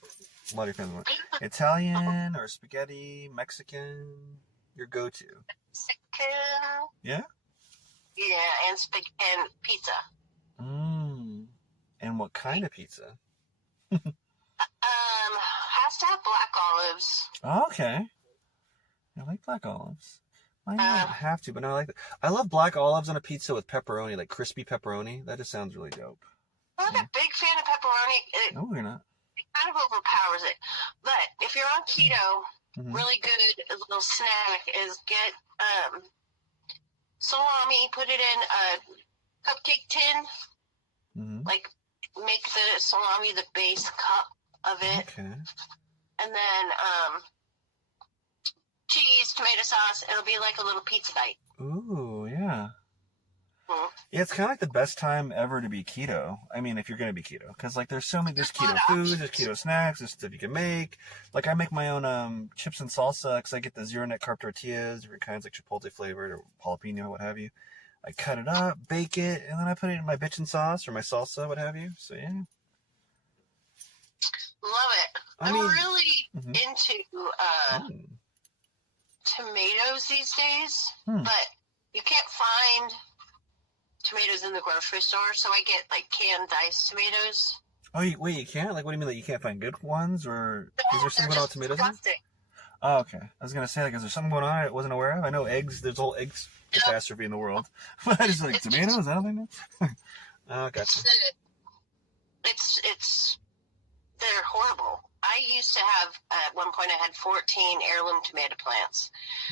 A lot of your friends want Italian or spaghetti, Mexican, your go-to. Mexican. Yeah? Yeah, and pizza. And what kind of pizza? Has to have black olives. Oh, okay. I like black olives. I don't have to, but no, I like that. I love black olives on a pizza with pepperoni, like crispy pepperoni. That just sounds really dope. I'm not a big fan of pepperoni. No, you're not. It kind of overpowers it. But if you're on keto, really good little snack is get salami, put it in a cupcake tin. Mm-hmm. Like, make the salami the base cup of it. Okay. And then cheese, tomato sauce. It'll be like a little pizza bite. Ooh, yeah. Mm. Yeah, it's kind of like the best time ever to be keto. I mean, if you're going to be keto. Because, like, there's keto foods, there's keto snacks, there's stuff you can make. Like, I make my own chips and salsa because I get the zero net carb tortillas, different kinds, like chipotle flavored or jalapeno, what have you. I cut it up, bake it, and then I put it in my bitchin' sauce or my salsa, what have you. So, yeah. Love it. I'm really into tomatoes these days, but you can't find tomatoes in the grocery store, so I get like canned diced tomatoes. Oh, wait, you can't? Like, what do you mean? Like, you can't find good ones, or is there something going on with tomatoes? Disgusting. Oh, okay. I was gonna say, like, is there something going on I wasn't aware of? I know eggs. There's a whole eggs catastrophe in the world, but I just like tomatoes. I don't think that. Oh, gotcha. It's they're horrible. I used to have at one point. I had 14 heirloom tomato plants,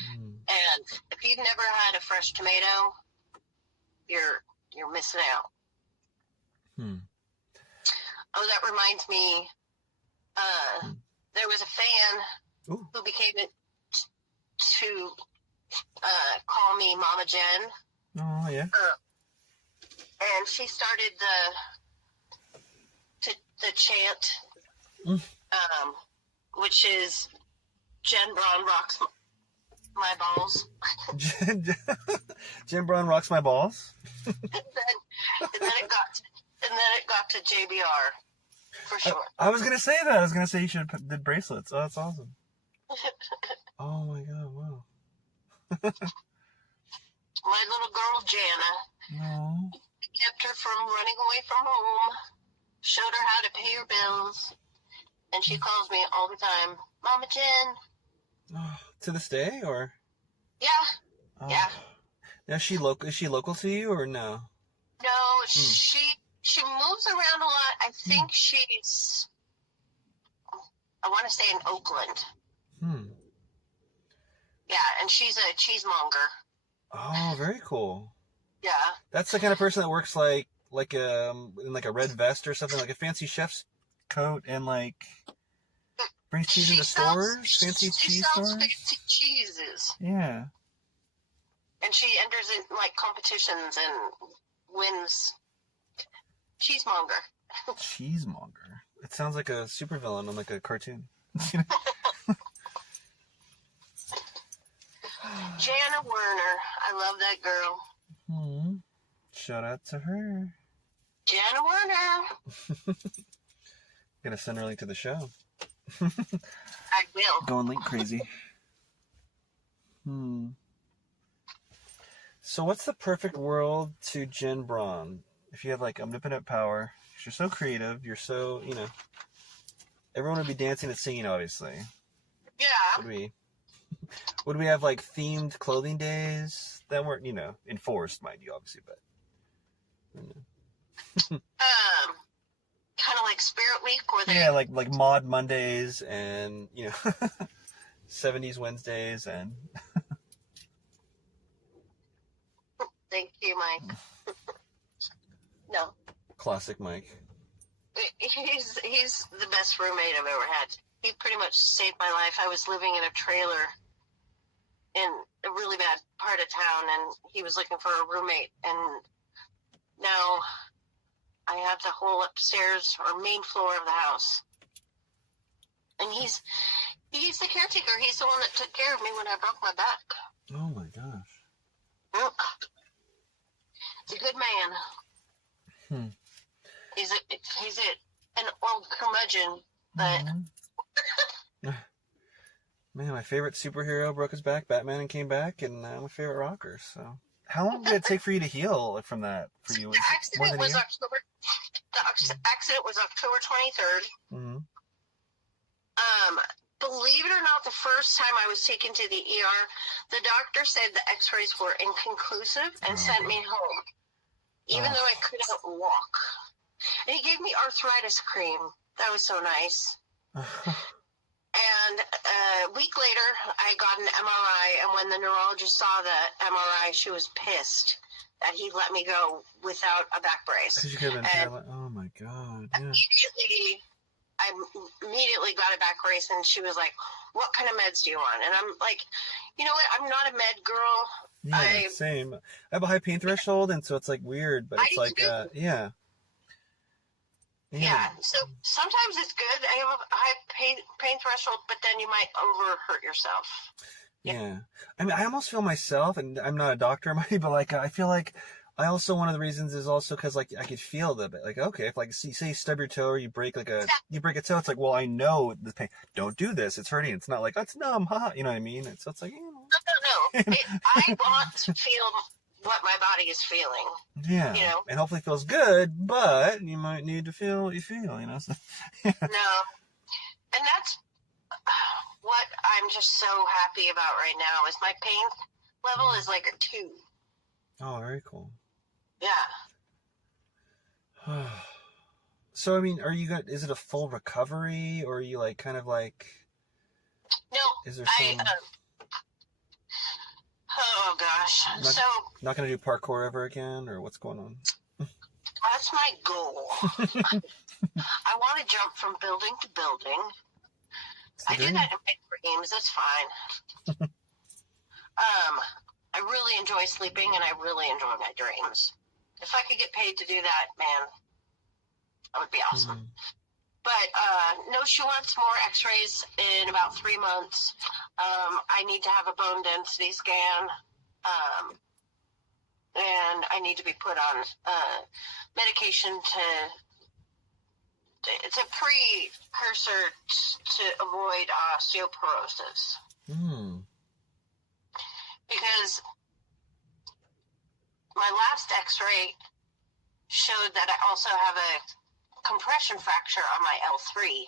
and if you've never had a fresh tomato, you're missing out. Oh, that reminds me. There was a fan who became it to call me Mama Jen. Oh yeah. And she started the chant, which is Jen Braun rocks my balls. Jen Braun rocks my balls. and then it got to JBR for sure. I was gonna say that. I was gonna say you should have did bracelets. Oh, that's awesome. Oh my god! Wow. My little girl Jana. No. Kept her from running away from home. Showed her how to pay her bills, and she calls me all the time, Mama Jen. Oh, to this day, or? Yeah. Oh. Yeah. Now, is she local to you, or no? No, she moves around a lot. I think she's, I want to say in Oakland. Yeah, and she's a cheesemonger. Oh, very cool. Yeah. That's the kind of person that works in like a red vest or something, like a fancy chef's coat, and like brings cheese into stores, fancy cheese stores. She sells fancy cheeses. Yeah. And she enters in like competitions and wins. Cheesemonger. Cheesemonger. It sounds like a supervillain on like a cartoon. Jana Werner. I love that girl. Shout out to her. Jana Werner. Gonna send her a link to the show. I will. Going link crazy. So what's the perfect world to Jen Braun? If you have like omnipotent power, you're so creative, you're so, everyone would be dancing and singing, obviously. Yeah. Would we have like themed clothing days that weren't, enforced, mind you, obviously, but. Kind of like Spirit Week, where they... Yeah, like Mod Mondays and, 70s Wednesdays and... Thank you, Mike. No. Classic Mike. He's the best roommate I've ever had. He pretty much saved my life. I was living in a trailer in a really bad part of town, and he was looking for a roommate, and now I have the whole upstairs or main floor of the house. And he's the caretaker. He's the one that took care of me when I broke my back. Oh my gosh. Yep. He's a good man. He's an old curmudgeon, but... Man, my favorite superhero broke his back, Batman, and came back, and my favorite rocker, so... How long did it take for you to heal from that? For you? The accident was October 23rd. Believe it or not, the first time I was taken to the ER, the doctor said the x-rays were inconclusive and sent me home, even though I couldn't walk. And he gave me arthritis cream. That was so nice. And week later, I got an MRI, and when the neurologist saw the MRI, she was pissed that he let me go without a back brace. Because you could have been paralyzed. Oh my God. Yeah. I immediately got a back brace, and she was like, "What kind of meds do you want?" And I'm like, "You know what? I'm not a med girl." Yeah, same. I have a high pain threshold, and so it's like weird, but it's like, yeah. Yeah, so sometimes it's good. I have a high pain threshold, but then you might overhurt yourself. Yeah. I mean, I almost feel myself, and I'm not a doctor, but like, I feel like I also, one of the reasons is also because like I could feel the, like, okay, if like, say you stub your toe or you break like you break a toe, it's like, well, I know the pain. Don't do this. It's hurting. It's not like, that's numb, haha. You know what I mean? So it's like, you know. No. I want to feel what my body is feeling. Yeah. You know? And hopefully it feels good, but you might need to feel what you feel, you know? So, yeah. No. And that's what I'm just so happy about right now is my pain level is like a 2. Oh, very cool. Yeah. So, I mean, is it a full recovery, or are you like, kind of like... No, is there some... oh gosh. Not going to do parkour ever again, or what's going on? That's my goal. I want to jump from building to building. I do that in my dreams. It's fine. I really enjoy sleeping, and I really enjoy my dreams. If I could get paid to do that, man, that would be awesome. But no, she wants more x-rays in about 3 months. I need to have a bone density scan. And I need to be put on medication it's a precursor to avoid osteoporosis. Because my last x-ray showed that I also have a compression fracture on my L3.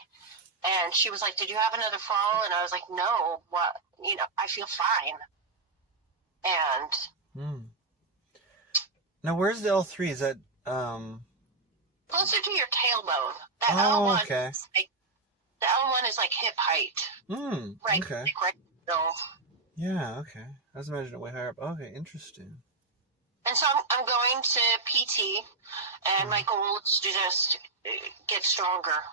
And she was like, "Did you have another fall?" And I was like, "No, what? You know, I feel fine." And now, where's the L3? Is that closer to your tailbone? The L1, okay. The L1 is like hip height. Right. Okay. Like right middle. Yeah. Okay. I was imagining it way higher up. Okay. Interesting. And so I'm going to PT, and my goal is to just get stronger.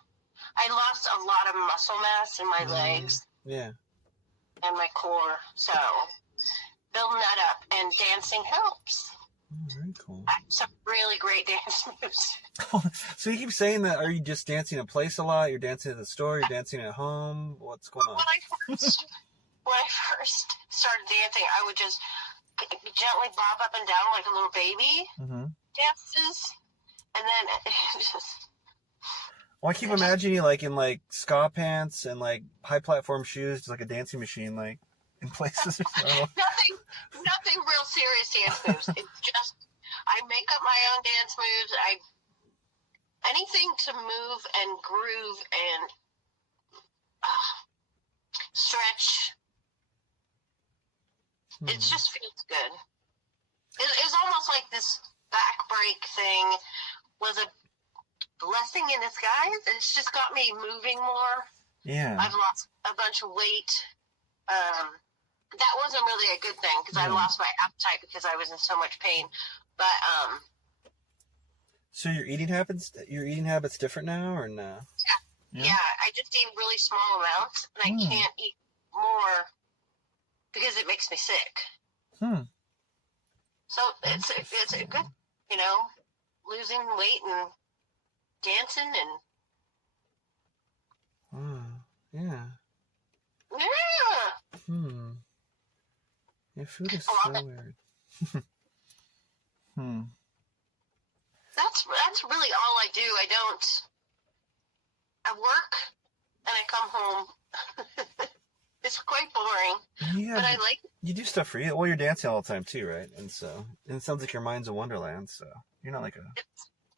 I lost a lot of muscle mass in my legs. Yeah. And my core. So building that up, and dancing helps. Very cool. Some really great dance moves. So you keep saying that. Are you just dancing in place a lot? You're dancing at the store? You're dancing at home? What's going on? When I first started dancing, I would just gently bob up and down like a little baby dances. And then it just... Well, I keep imagining you like in like ska pants and like high platform shoes, just like a dancing machine, like in places or something. Nothing real serious dance moves. It's just, I make up my own dance moves. Anything to move and groove and stretch. It just feels good. It's almost like this back break thing was a blessing in disguise. It's just got me moving more. Yeah. I've lost a bunch of weight. That wasn't really a good thing because I lost my appetite because I was in so much pain. But so your eating habits different now, or no? Yeah. I just eat really small amounts, and I can't eat more because it makes me sick. So it's a good, you know, losing weight and dancing and yeah. Yeah, food is so weird. That's really all I do. I work and I come home. It's quite boring, but I like it. You do stuff for you. Well, you're dancing all the time too, right? And it sounds like your mind's a wonderland, so you're not like a...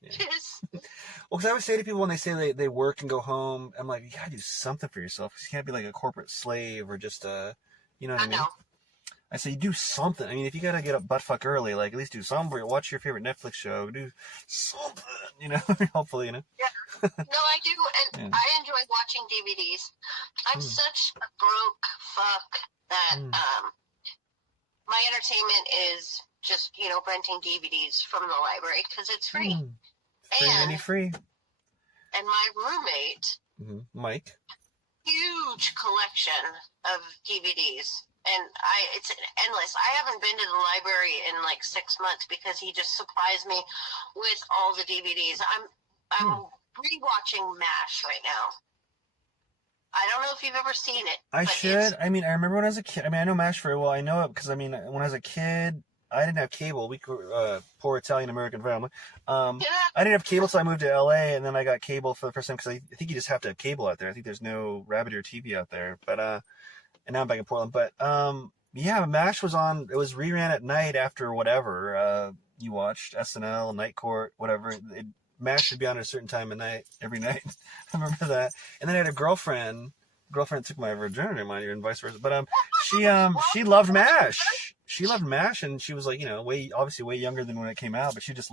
It is. Well, because I always say to people when they say they work and go home, I'm like, you gotta do something for yourself. Because you can't be like a corporate slave or just you know what I mean? I say, do something. I mean, if you gotta get up buttfuck early, like at least do something. Watch your favorite Netflix show. Do something, you know. Hopefully, you know. Yeah. No, I do, and I enjoy watching DVDs. I'm such a broke fuck that my entertainment is just, renting DVDs from the library because it's free. Free. And my roommate, Mike, huge collection of DVDs. And it's endless. I haven't been to the library in like 6 months because he just supplies me with all the DVDs. I'm rewatching MASH right now. I don't know if you've ever seen it. I should. I mean, I remember when I was a kid. I mean, I know MASH very well. I know it because, I mean, when I was a kid, I didn't have cable. We were poor Italian-American family. I didn't have cable, so I moved to L.A., and then I got cable for the first time because I think you just have to have cable out there. I think there's no Rabbit Ear TV out there. But, and now I'm back in Portland. But, yeah, MASH was on. It was reran at night after whatever you watched, SNL, Night Court, whatever. MASH should be on at a certain time of night, every night. I remember that. And then I had a girlfriend. Girlfriend took my virginity, mind you, and vice versa. But she loved MASH. She loved MASH, and she was like, obviously way younger than when it came out. But she just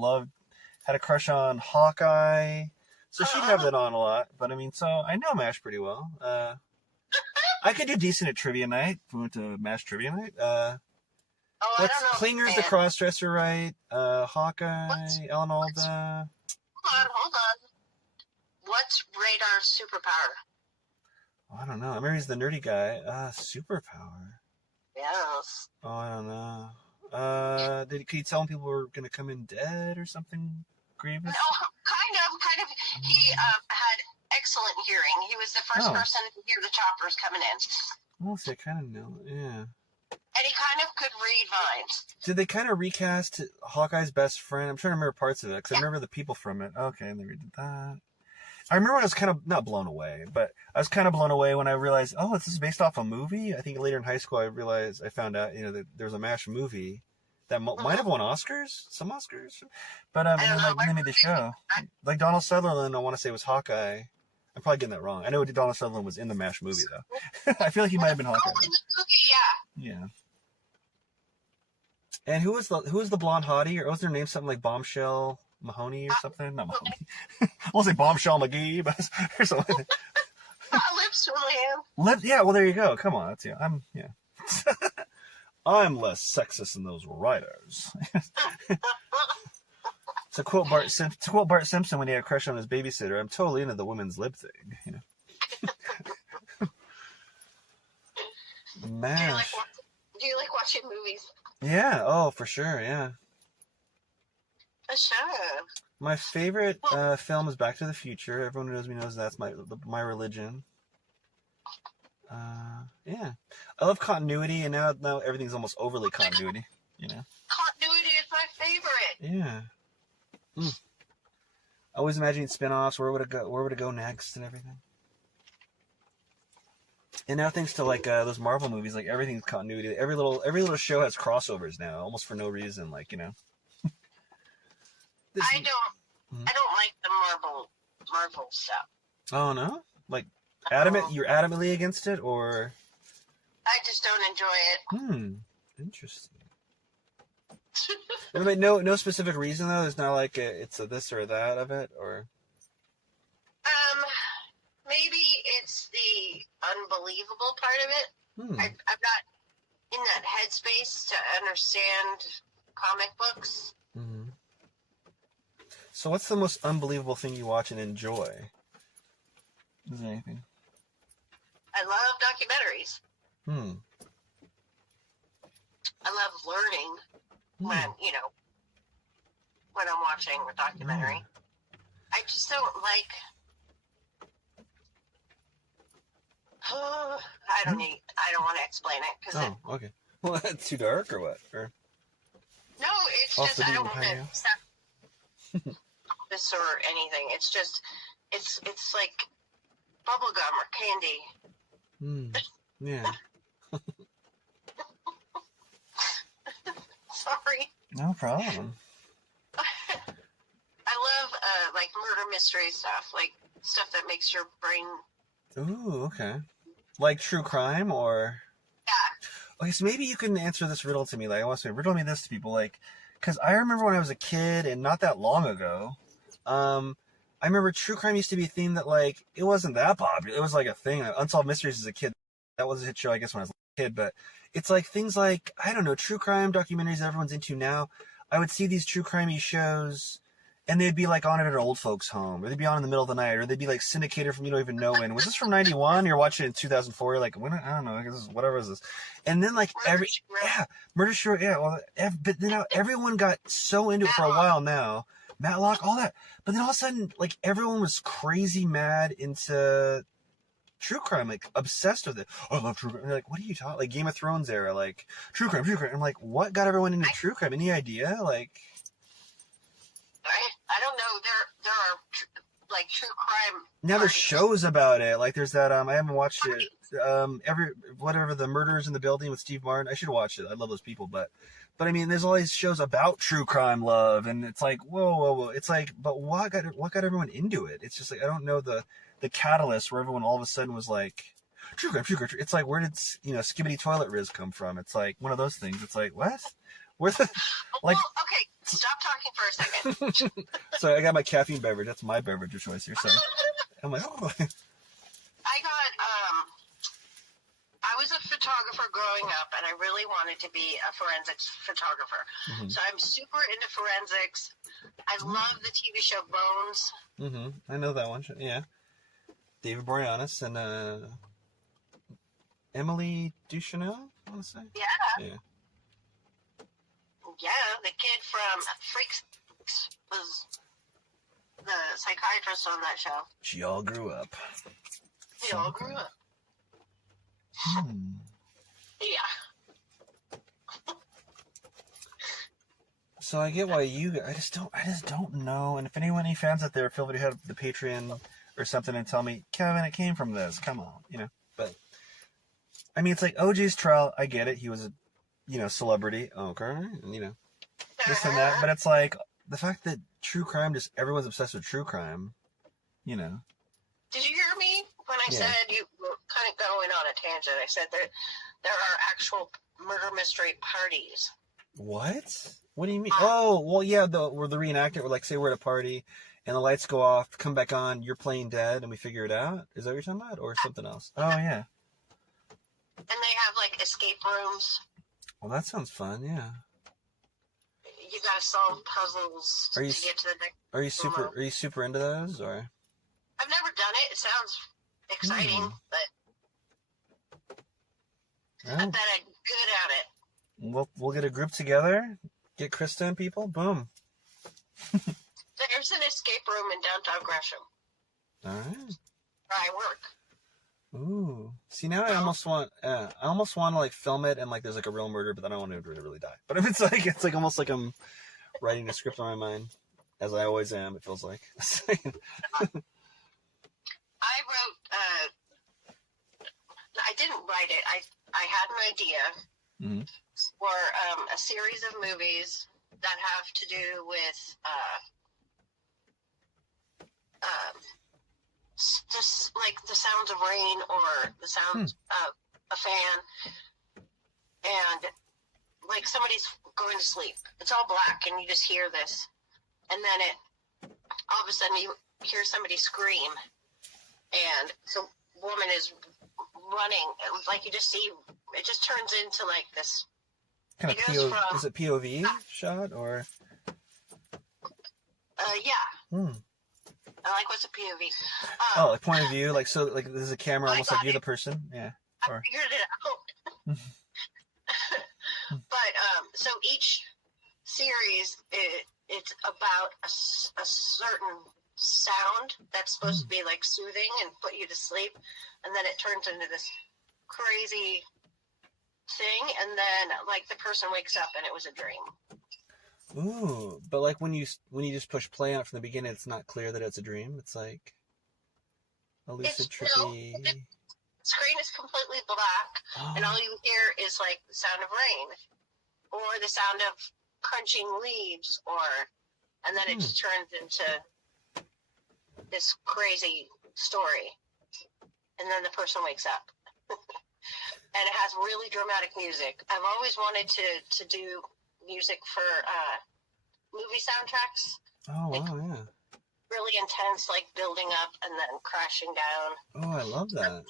had a crush on Hawkeye. So she'd have that on a lot. But I mean, so I know MASH pretty well. I could do decent at trivia night. If we went to MASH trivia night. What's Klinger's the crossdresser, right? Hawkeye, Ellen Alda. Hold on. What's Radar's superpower? I don't know. Maybe he's the nerdy guy. Superpower. Yes. Oh, I don't know. Could he tell him people were going to come in dead or something grievous? No, kind of. He had excellent hearing. He was the first person to hear the choppers coming in. Oh, so I kind of know. Yeah. And he kind of could read minds. Did they kind of recast Hawkeye's best friend? I'm trying to remember parts of it, because I remember the people from it. Okay, and they redid that. I remember when I was kind of, not blown away, but I was kind of blown away when I realized, this is based off a movie. I think later in high school I found out, that there was a MASH movie that might have won Oscars, some Oscars. But when they made the show, like Donald Sutherland, I want to say was Hawkeye. I'm probably getting that wrong. I know Donald Sutherland was in the MASH movie, though. I feel like he might have been Hawkeye. Oh, in the movie, yeah. Yeah. And who was the blonde hottie? Or was their name something like Bombshell Mahoney or something? Not Mahoney. I won't say Bombshell McGee, but or something. Lips from yeah, well, there you go. Come on. I'm less sexist than those writers. To quote Bart Simpson when he had a crush on his babysitter, I'm totally into the women's lip thing. MASH. Do you like watching movies? Yeah. Oh, for sure. Yeah. Sure. My favorite film is Back to the Future. Everyone who knows me knows that's my religion. Yeah. I love continuity, and now everything's almost overly continuity. Continuity is my favorite. Yeah. I always imagining spin-offs. Where would it go next, and everything. And now thanks to like those Marvel movies, like everything's continuity. Every little show has crossovers now, almost for no reason. Like I don't like the Marvel stuff. Oh no! Like you're adamantly against it, or? I just don't enjoy it. Interesting. No specific reason though. There's not like it's a this or that of it, or. Maybe it's the unbelievable part of it. I'm not in that headspace to understand comic books. So what's the most unbelievable thing you watch and enjoy? Is there anything? I love documentaries. I love learning when I'm watching a documentary. I just don't like... I don't want to explain it because. Okay. Well, that's too dark or what? Or no, it's just I don't want to this or anything. It's just it's like bubblegum or candy. Yeah. Sorry. No problem. I love like murder mystery stuff, like stuff that makes your brain. Ooh, okay. Like true crime, or? Yeah. Okay, so maybe you can answer this riddle to me. Like, I want to say, riddle me this to people. Like, because I remember when I was a kid, and not that long ago, I remember true crime used to be a theme that, like, it wasn't that popular. It was like a thing. Unsolved Mysteries as a kid, that was a hit show, I guess, when I was a kid. But it's like things like, I don't know, true crime documentaries that everyone's into now. I would see these true crimey shows, and they'd be like on at an old folks' home, or they'd be on in the middle of the night, or they'd be like syndicated from you don't even know when. Was this from 91? You're watching it in 2004. You're like, when? I don't know. I guess whatever is this? And then like Murder She Wrote. Yeah. Well, but then now everyone got so into it for a while now. Matlock, all that. But then all of a sudden, like, everyone was crazy mad into true crime, like, obsessed with it. Oh, I love true crime. Like, what are you talking? Like, Game of Thrones era, like, true crime. I'm like, what got everyone into true crime? Any idea? Like, I don't know. There are, like, true crime. Now there's shows about it. Like, there's that, I haven't watched it. Whatever, the Murders in the Building with Steve Martin. I should watch it. I love those people, but I mean, there's all these shows about true crime love, and it's like, whoa. It's like, but what got everyone into it? It's just like, I don't know the catalyst where everyone all of a sudden was like, true crime. It's like, where did, Skibbity Toilet Riz come from? It's like one of those things. It's like, what? Where's the, like? Well, okay, stop talking for a second. Sorry, I got my caffeine beverage. That's my beverage of choice here. So I'm like, oh. I was a photographer growing up, and I really wanted to be a forensics photographer. Mm-hmm. So I'm super into forensics. I love the TV show Bones. Mm-hmm. I know that one. Yeah. David Boreanaz and Emily Duchanel, I want to say. Yeah. Yeah, the kid from Freaks was the psychiatrist on that show. She all grew up. They all grew up. Yeah. So I get why I just don't know. And if any fans out there feel free to have the Patreon or something and tell me, Kevin, it came from this. Come on, But I mean, it's like OJ's trial. I get it. He was a celebrity. Okay, and this and that. But it's like the fact that true crime, just everyone's obsessed with true crime. Did you hear me when I said you were kind of going on a tangent? I said that there are actual murder mystery parties. What? What do you mean? Oh, well, yeah, the reenactment, like, say we're at a party and the lights go off, come back on, you're playing dead, and we figure it out? Is that what you're talking about? Or something else? Oh, yeah. And they have, like, escape rooms. Well, that sounds fun, yeah. You gotta solve puzzles to get to the next room. Are you super into those, or? I've never done it. It sounds exciting, but I bet I'm good at it. We'll get a group together, get Krista and people, boom. There's an escape room in downtown Gresham. All right. Where I work. Ooh. See, now I almost want to like film it and like there's like a real murder, but I don't want him to really die. But if it's like almost like I'm writing a script on my mind, as I always am. It feels like. I wrote. I didn't write it. I had an idea for a series of movies that have to do with just like the sounds of rain or the sounds of a fan, and like somebody's going to sleep. It's all black, and you just hear this, and then all of a sudden you hear somebody scream, and the woman is running. Like you just see, it just turns into like this. Kind of POV, is it POV shot or? Yeah. I like what's a POV. Like point of view, like so, like there's a camera almost like you're the person. Yeah. I figured it out. But so each series, it's about a certain sound that's supposed to be like soothing and put you to sleep, and then it turns into this crazy thing, and then like the person wakes up and it was a dream. Ooh, but like when you just push play on it from the beginning, it's not clear that it's a dream. It's like a lucid, trippy. The screen is completely black, and all you hear is like the sound of rain, or the sound of crunching leaves, and then it just turns into this crazy story, and then the person wakes up. And it has really dramatic music. I've always wanted to do music for movie soundtracks. Oh, wow, yeah. really intense, like building up and then crashing down. Oh, I love that.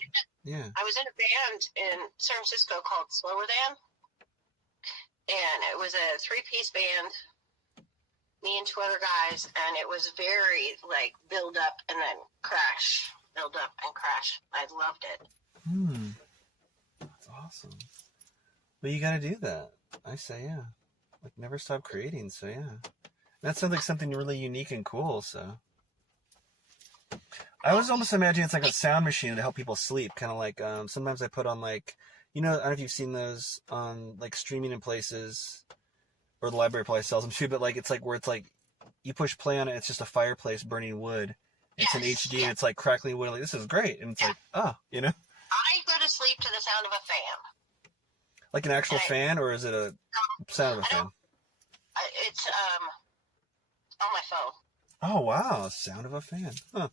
Yeah. I was in a band in San Francisco called Slower Than, and it was a 3-piece band, me and 2 other guys, and it was very, like, build up and then crash, build up and crash. I loved it. That's awesome. Well, you got to do that. I say, yeah. Like, never stop creating, so yeah. That sounds like something really unique and cool, so. I was almost imagining it's like a sound machine to help people sleep. Kind of like, sometimes I put on like, I don't know if you've seen those on like streaming in places, or the library probably sells them too, but like, it's like where it's like, you push play on it, it's just a fireplace burning wood. It's in HD and it's like crackling wood. Like, this is great. And it's like, oh, I go to sleep to the sound of a fan. Like an actual fan, or is it a sound of a fan? It's on my phone. Oh, wow. Sound of a fan. Huh.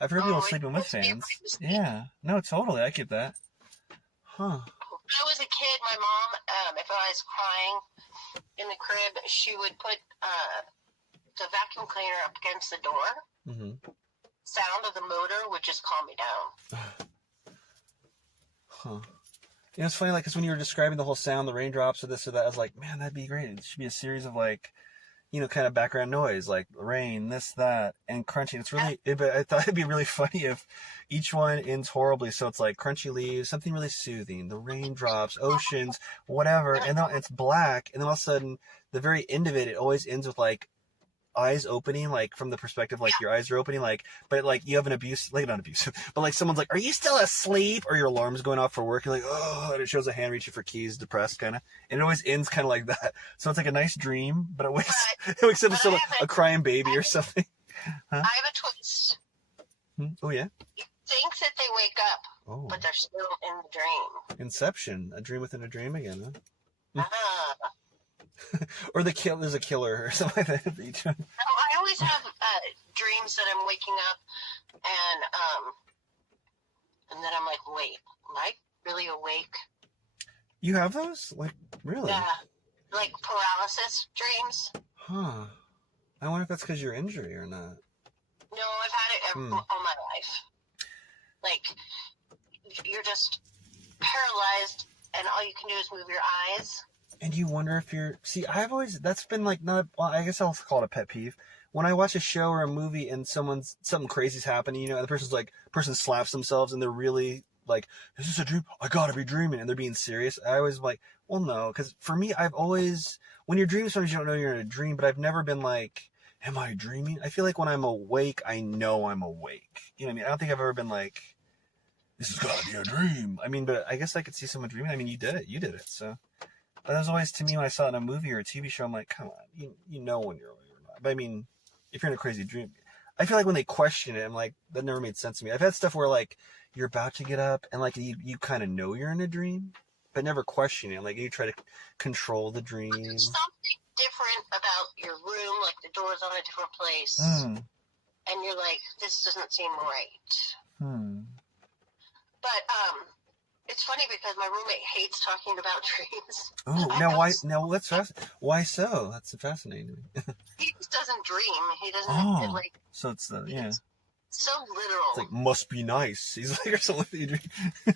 I've heard people sleeping with fans. Yeah. No, totally. I get that. Huh. When I was a kid, my mom, if I was crying in the crib, she would put the vacuum cleaner up against the door. Mm-hmm. Sound of the motor would just calm me down. Huh. It's funny, like, because when you were describing the whole sound, the raindrops or this or that, I was like, man, that'd be great. It should be a series of, like, kind of background noise, like rain, this, that, and crunching. It's really, I thought it'd be really funny if each one ends horribly. So it's like crunchy leaves, something really soothing, the raindrops, oceans, whatever. And then it's black. And then all of a sudden, the very end of it, it always ends with like eyes opening, like from the perspective, like your eyes are opening, like, but like you have an abuse, like not abusive, but like someone's like, are you still asleep? Or your alarm's going off for work. You're like, oh, and it shows a hand reaching for keys, depressed kind of, and it always ends kind of like that. So it's like a nice dream, but it wakes up to a crying baby or something. Huh? I have a twist. Oh yeah. You think that they wake up, but they're still in the dream. Inception, a dream within a dream again, huh? Uh-huh. Or there's a killer or something like that. No, I always have dreams that I'm waking up and then I'm like, wait, am I really awake? You have those? Like, really? Yeah, like paralysis dreams. Huh. I wonder if that's because of your injury or not. No, I've had it all my life. Like, you're just paralyzed and all you can do is move your eyes. And you wonder if you're... See, that's been like, not... Well, I guess I'll call it a pet peeve. When I watch a show or a movie and something crazy's happening, and the person slaps themselves and they're really like, is this a dream? I gotta be dreaming. And they're being serious. I always like, well, no. Because for me, when you're dreaming, sometimes you don't know you're in a dream, but I've never been like, am I dreaming? I feel like when I'm awake, I know I'm awake. You know what I mean? I don't think I've ever been like, this has gotta be a dream. I mean, but I guess I could see someone dreaming. I mean, you did it. So... But that was always, to me, when I saw it in a movie or a TV show, I'm like, come on, you know when you're awake or not. But I mean, if you're in a crazy dream, I feel like when they question it, I'm like, that never made sense to me. I've had stuff where like, you're about to get up and like, you kind of know you're in a dream, but never question it. Like, you try to control the dream. There's something different about your room, like the door's on a different place. And you're like, this doesn't seem right. But, it's funny because my roommate hates talking about dreams. Oh, now why? Now what's why so? That's fascinating. He just doesn't dream. He doesn't like. So it's so literal. It's like must be nice. He's like or something. That you dream. I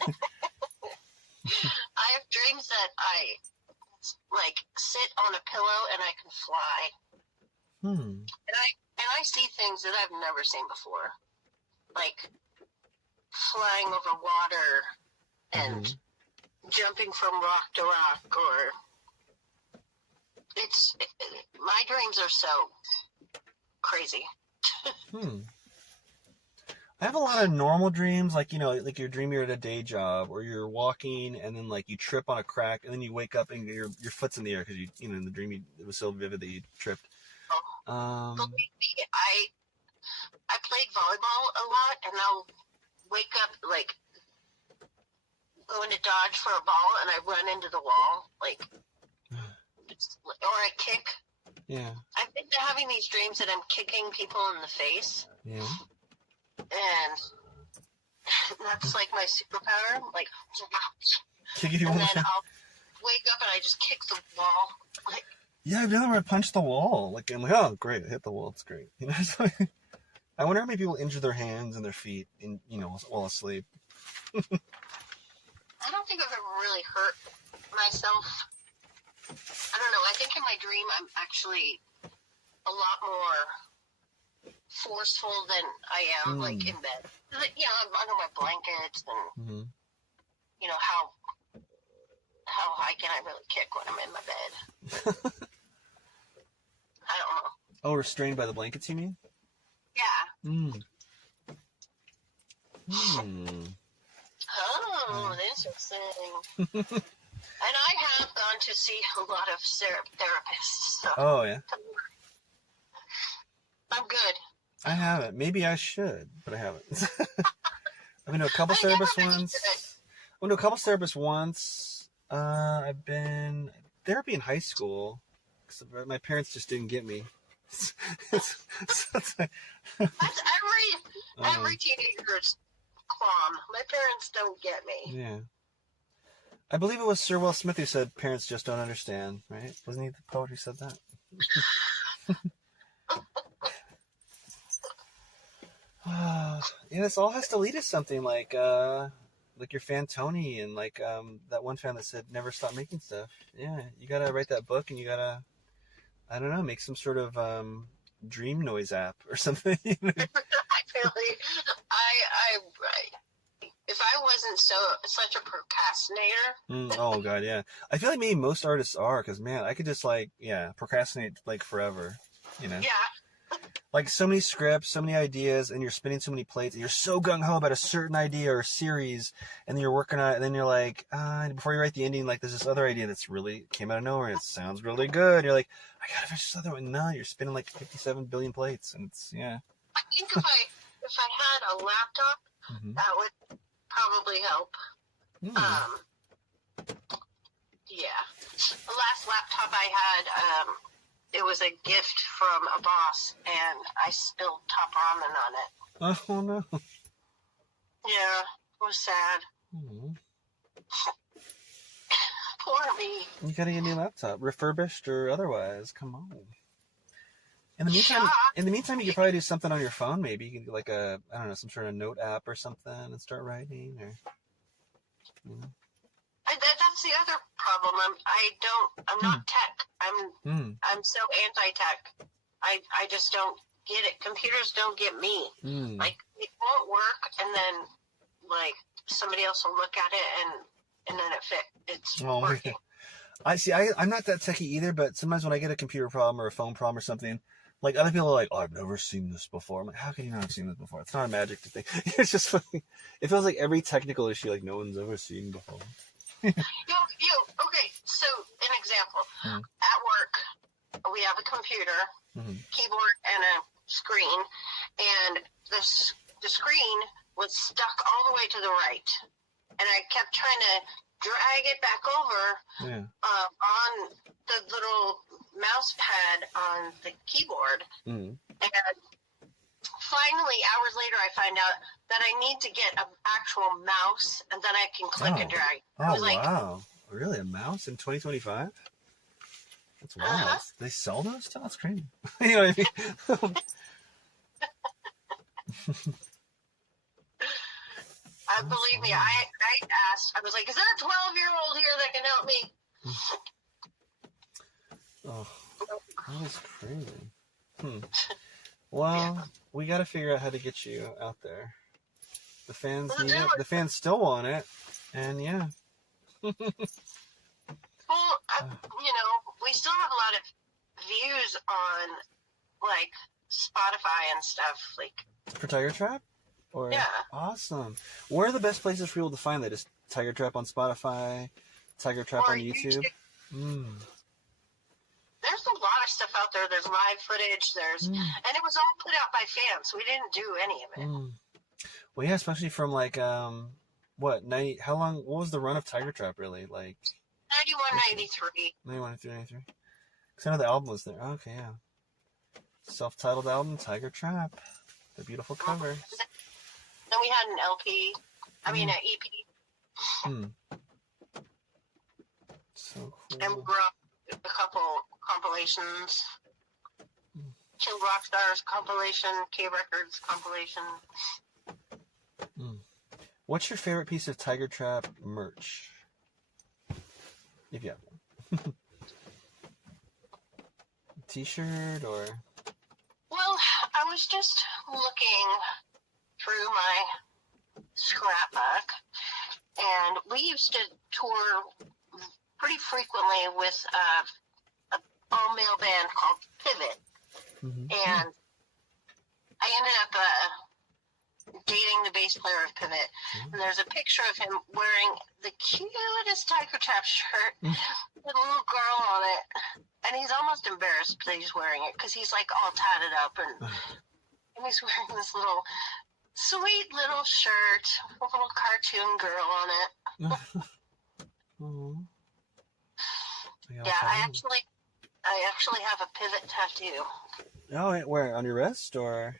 have dreams that I like sit on a pillow and I can fly. And I see things that I've never seen before, like flying over water. And jumping from rock to rock, or my dreams are so crazy. I have a lot of normal dreams, like, like you're dreaming you're at a day job, or you're walking and then like you trip on a crack and then you wake up and your foot's in the air because in the dream it was so vivid that you tripped. Believe me, I played volleyball a lot, and I'll wake up like going to dodge for a ball and I run into the wall, like, or I kick. Yeah. I've been having these dreams that I'm kicking people in the face. Yeah. And that's like my superpower. Like, kicking people. And then I'll wake up and I just kick the wall. Like, yeah, I've never punch the wall. Like, I'm like, oh, great, I hit the wall. It's great. I wonder how many people injure their hands and their feet while asleep. I don't think I've ever really hurt myself. I don't know. I think in my dream I'm actually a lot more forceful than I am like in bed. Like, under my blankets and how high can I really kick when I'm in my bed? I don't know. Oh, restrained by the blankets, you mean? Yeah. Oh, interesting. And I have gone to see a lot of therapists. So oh, yeah? I'm good. I haven't. Maybe I should, but I haven't. I've been to a couple therapists once. I went to a couple therapists once. I've been therapy in high school. Cause my parents just didn't get me. That's every teenager's qualm. My parents don't get me. Yeah. I believe it was Sir Will Smith who said parents just don't understand, right? Wasn't he the poet who said that? Yeah, this all has to lead to something like your fan Tony and that one fan that said never stop making stuff. Yeah, you gotta write that book and you gotta, I don't know, make some sort of dream noise app or something. I if I wasn't such a procrastinator. Oh god, yeah. I feel like maybe most artists are, because man, I could just procrastinate forever. Yeah. Like so many scripts, so many ideas, and you're spinning so many plates, and you're so gung-ho about a certain idea or a series, and then you're working on it, and then you're like, before you write the ending, there's this other idea that's really came out of nowhere, and it sounds really good. You're like, I gotta finish this other one. No, you're spinning 57 billion plates, and it's, yeah. I think if I had a laptop, that would probably help. Yeah. The last laptop I had, it was a gift from a boss, and I spilled top ramen on it. Oh, no. Yeah, it was sad. Poor me. You gotta get a new laptop, refurbished or otherwise. Come on. In the meantime, you could probably do something on your phone. Maybe you can do some sort of note app or something and start writing. Or, that's the other problem. I'm not tech. I'm so anti-tech. I just don't get it. Computers don't get me. It won't work, and then somebody else will look at it and then it's working. I see. I'm not that techie either, but sometimes when I get a computer problem or a phone problem or something, other people are like, "Oh, I've never seen this before." I'm like, "How can you not have seen this before?" It's not a magic thing. It's just funny. It feels like every technical issue no one's ever seen before. Okay, so an example. At work, we have a computer, keyboard, and a screen, and the screen was stuck all the way to the right, and I kept trying to drag it back over on the little mouse pad on the keyboard, and finally, hours later, I find out that I need to get an actual mouse, and then I can click and drag. Oh, wow. Really? A mouse in 2025? That's wild. They sell those still? That's crazy. You know what I mean? Believe me, I asked. I was like, is there a 12-year-old here that can help me? Oh, that was crazy. Well, we got to figure out how to get you out there. The fans need it. The fans still want it. And yeah. Well, we still have a lot of views on Spotify and stuff. For Tiger Trap? Or, yeah. Awesome. Where are the best places for people to find that? Is Tiger Trap on Spotify? Tiger Trap on YouTube? There's a lot of stuff out there. There's live footage. And it was all put out by fans. We didn't do any of it. Well, yeah, especially from what was the run of Tiger Trap really? 91, 93. 91, 93. Because I know the album was there. Okay, yeah. Self-titled album, Tiger Trap. The beautiful covers. Then we had an LP. An EP. So cool. And we brought a couple compilations. Kill Rock Stars compilation, K Records compilation. What's your favorite piece of Tiger Trap merch? If you have one. T-shirt or? Well, I was just looking through my scrapbook, and we used to tour pretty frequently with a all-male band called Pivot. And I ended up dating the bass player of Pivot. And there's a picture of him wearing the cutest Tiger Trap shirt with a little girl on it. And he's almost embarrassed that he's wearing it because he's like all tatted up and he's wearing this little sweet little shirt with a little cartoon girl on it. Yeah, I actually have a Pivot tattoo. Oh, where? On your wrist or?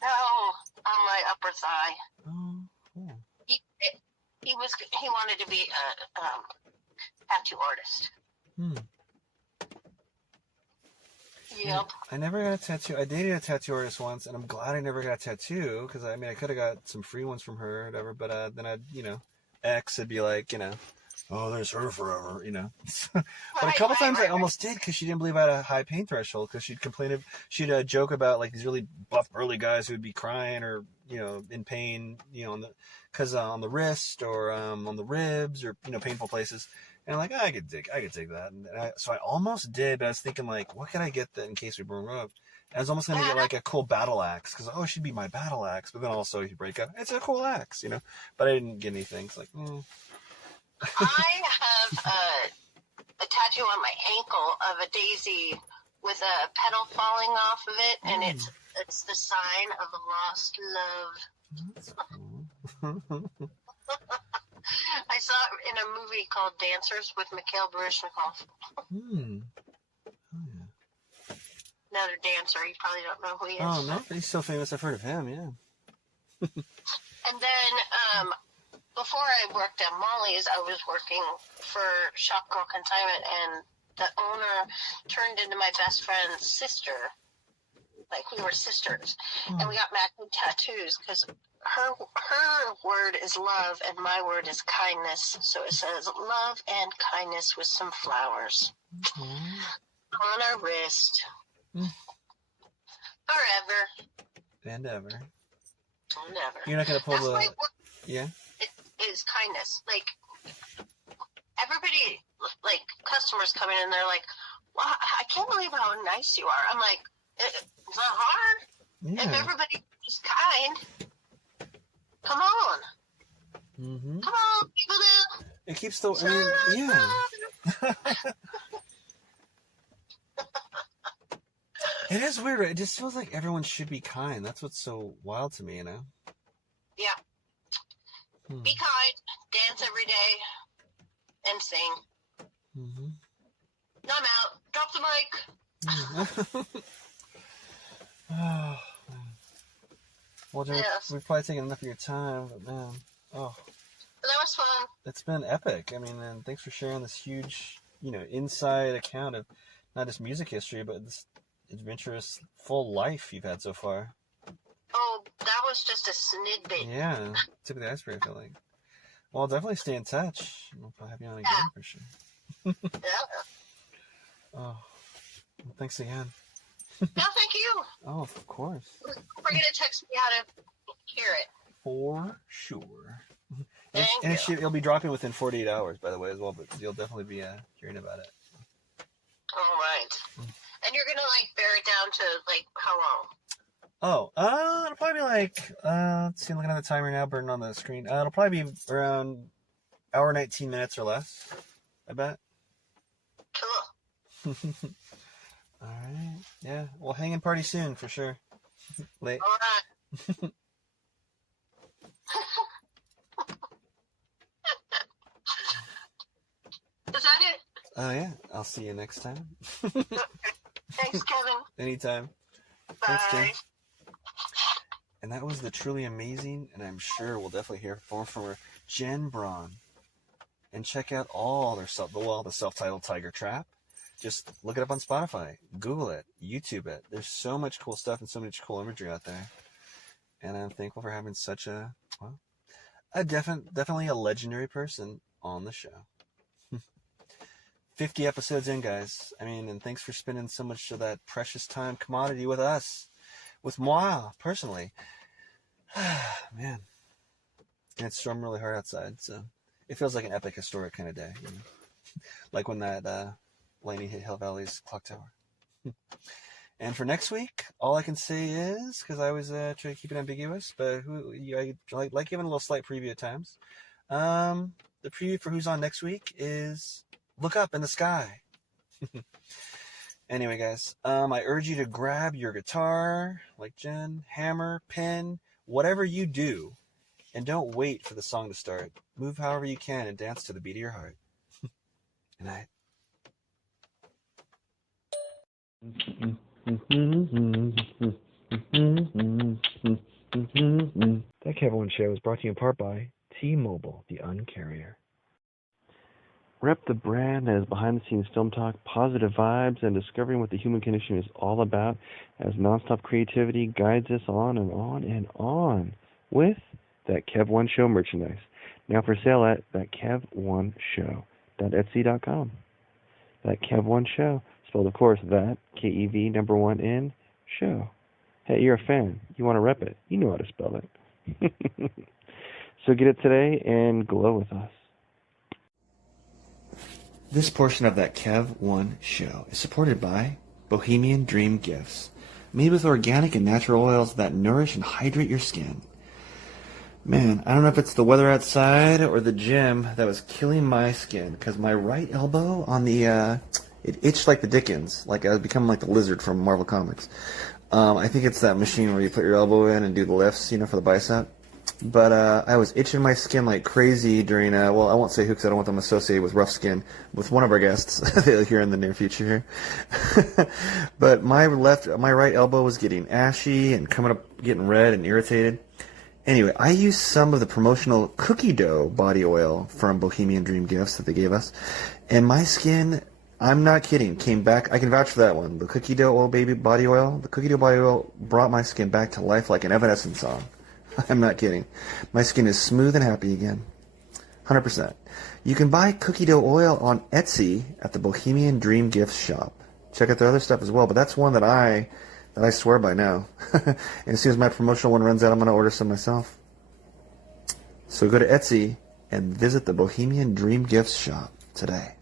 No, on my upper thigh. Oh, cool. He wanted to be a tattoo artist. Yep. I never got a tattoo. I dated a tattoo artist once, and I'm glad I never got a tattoo, because, I mean, I could have got some free ones from her or whatever, but then I'd, ex would be like, oh, there's her forever, But a couple times I almost did, because she didn't believe I had a high pain threshold, because she'd joke about, like, these really buff, burly guys who would be crying or, in pain, on the wrist or on the ribs or, painful places. And I'm like, I could take that. And so I almost did, but I was thinking, like, what could I get that in case we broke up? And I was almost going to get, like, a cool battle axe, because, she'd be my battle axe. But then also, if you break up, it's a cool axe, But I didn't get anything. It's like, I have a tattoo on my ankle of a daisy with a petal falling off of it, and it's the sign of a lost love. That's cool. I saw it in a movie called Dancers with Mikhail Baryshnikov. Oh, yeah. Another dancer. You probably don't know who he is. Oh, no, he's so famous. I've heard of him, yeah. And then, before I worked at Molly's, I was working for Shop Girl Consignment, and the owner turned into my best friend's sister. Like, we were sisters. And we got matching tattoos, because her word is love, and my word is kindness. So it says, love and kindness with some flowers. On our wrist. Forever. And ever. And ever. You're not going to pull That's the... my word. Yeah? Is kindness. Like, everybody, like, customers come in and they're like, well, I can't believe how nice you are. I'm like, it's not hard. Yeah. If everybody is kind, come on. Come on, people do. It keeps the... yeah. It is weird. It just feels like everyone should be kind. That's what's so wild to me, Yeah. Be kind, dance every day, and sing. Now I'm out. Drop the mic. Oh, well, Jen, Yes. we've probably taken enough of your time, but man, But that was fun. it's been epic. I mean, and thanks for sharing this huge, inside account of not just music history, but this adventurous, full life you've had so far. Oh, that was just a snippet. Yeah, tip of the iceberg, I feel like. Well, I'll definitely stay in touch. We'll probably have you on again for sure. Yeah. Oh, well, thanks again. No, thank you. Oh, of course. Don't forget to text me how to hear it. For sure. Thank And you. it'll be dropping within 48 hours, by the way, as well, but you'll definitely be hearing about it. All right. And you're going to, like, bear it down to, like, how long? Oh, it'll probably be like, let's see, I'm looking at the timer now, burning on the screen. It'll probably be around hour 19 minutes or less, I bet. Cool. All right. Yeah, we'll hang and party soon, for sure. Late. All right. Is that it? Oh, yeah. I'll see you next time. Thanks, Kevin. Anytime. Bye. Thanks, Jen. And that was the truly amazing, and I'm sure we'll definitely hear more from her, Jen Braun. And check out all their the self-titled Tiger Trap. just look it up on Spotify, Google it, YouTube it. There's so much cool stuff and so much cool imagery out there. And I'm thankful for having such definitely a legendary person on the show. 50 episodes in, guys. I mean, and thanks for spending so much of that precious time commodity with us, with moi, personally. Man. And it's storming really hard outside, so it feels like an epic, historic kind of day. You know? Like when that lightning hit Hill Valley's clock tower. And for next week, all I can say is, because I always try to keep it ambiguous, but I like giving a little slight preview at times. The preview for who's on next week is Look Up in the Sky. Anyway, guys, I urge you to grab your guitar, like Jen, hammer, pen, whatever you do, and don't wait for the song to start. Move however you can and dance to the beat of your heart. Good night. That Kevin Show is brought to you in part by T-Mobile, the Uncarrier. Rep the brand as behind-the-scenes film talk, positive vibes, and discovering what the human condition is all about as nonstop creativity guides us on and on and on with That Kev One Show merchandise. Now for sale at thatkev1show.etsy.com. That Kev One Show, spelled of course that KEV number 1 N show. Hey, you're a fan. You want to rep it. You know how to spell it. So get it today and glow with us. This portion of That Kev One Show is supported by Bohemian Dream Gifts, made with organic and natural oils that nourish and hydrate your skin. Man, I don't know if it's the weather outside or the gym that was killing my skin, because my right elbow on the, it itched like the Dickens, like I was becoming like the lizard from Marvel Comics. I think it's that machine where you put your elbow in and do the lifts, you know, for the bicep. But I was itching my skin like crazy during, well, I won't say who because I don't want them associated with rough skin, with one of our guests here in the near future here. But my right elbow was getting ashy and coming up, getting red and irritated. Anyway, I used some of the promotional cookie dough body oil from Bohemian Dream Gifts that they gave us, and my skin, I'm not kidding, came back. I can vouch for that one. The cookie dough oil baby body oil, the cookie dough body oil brought my skin back to life like an Evanescence song. I'm not kidding. My skin is smooth and happy again. 100%. You can buy cookie dough oil on Etsy at the Bohemian Dream Gifts shop. Check out their other stuff as well, but that's one that I swear by now. And as soon as my promotional one runs out, I'm going to order some myself. So go to Etsy and visit the Bohemian Dream Gifts shop today.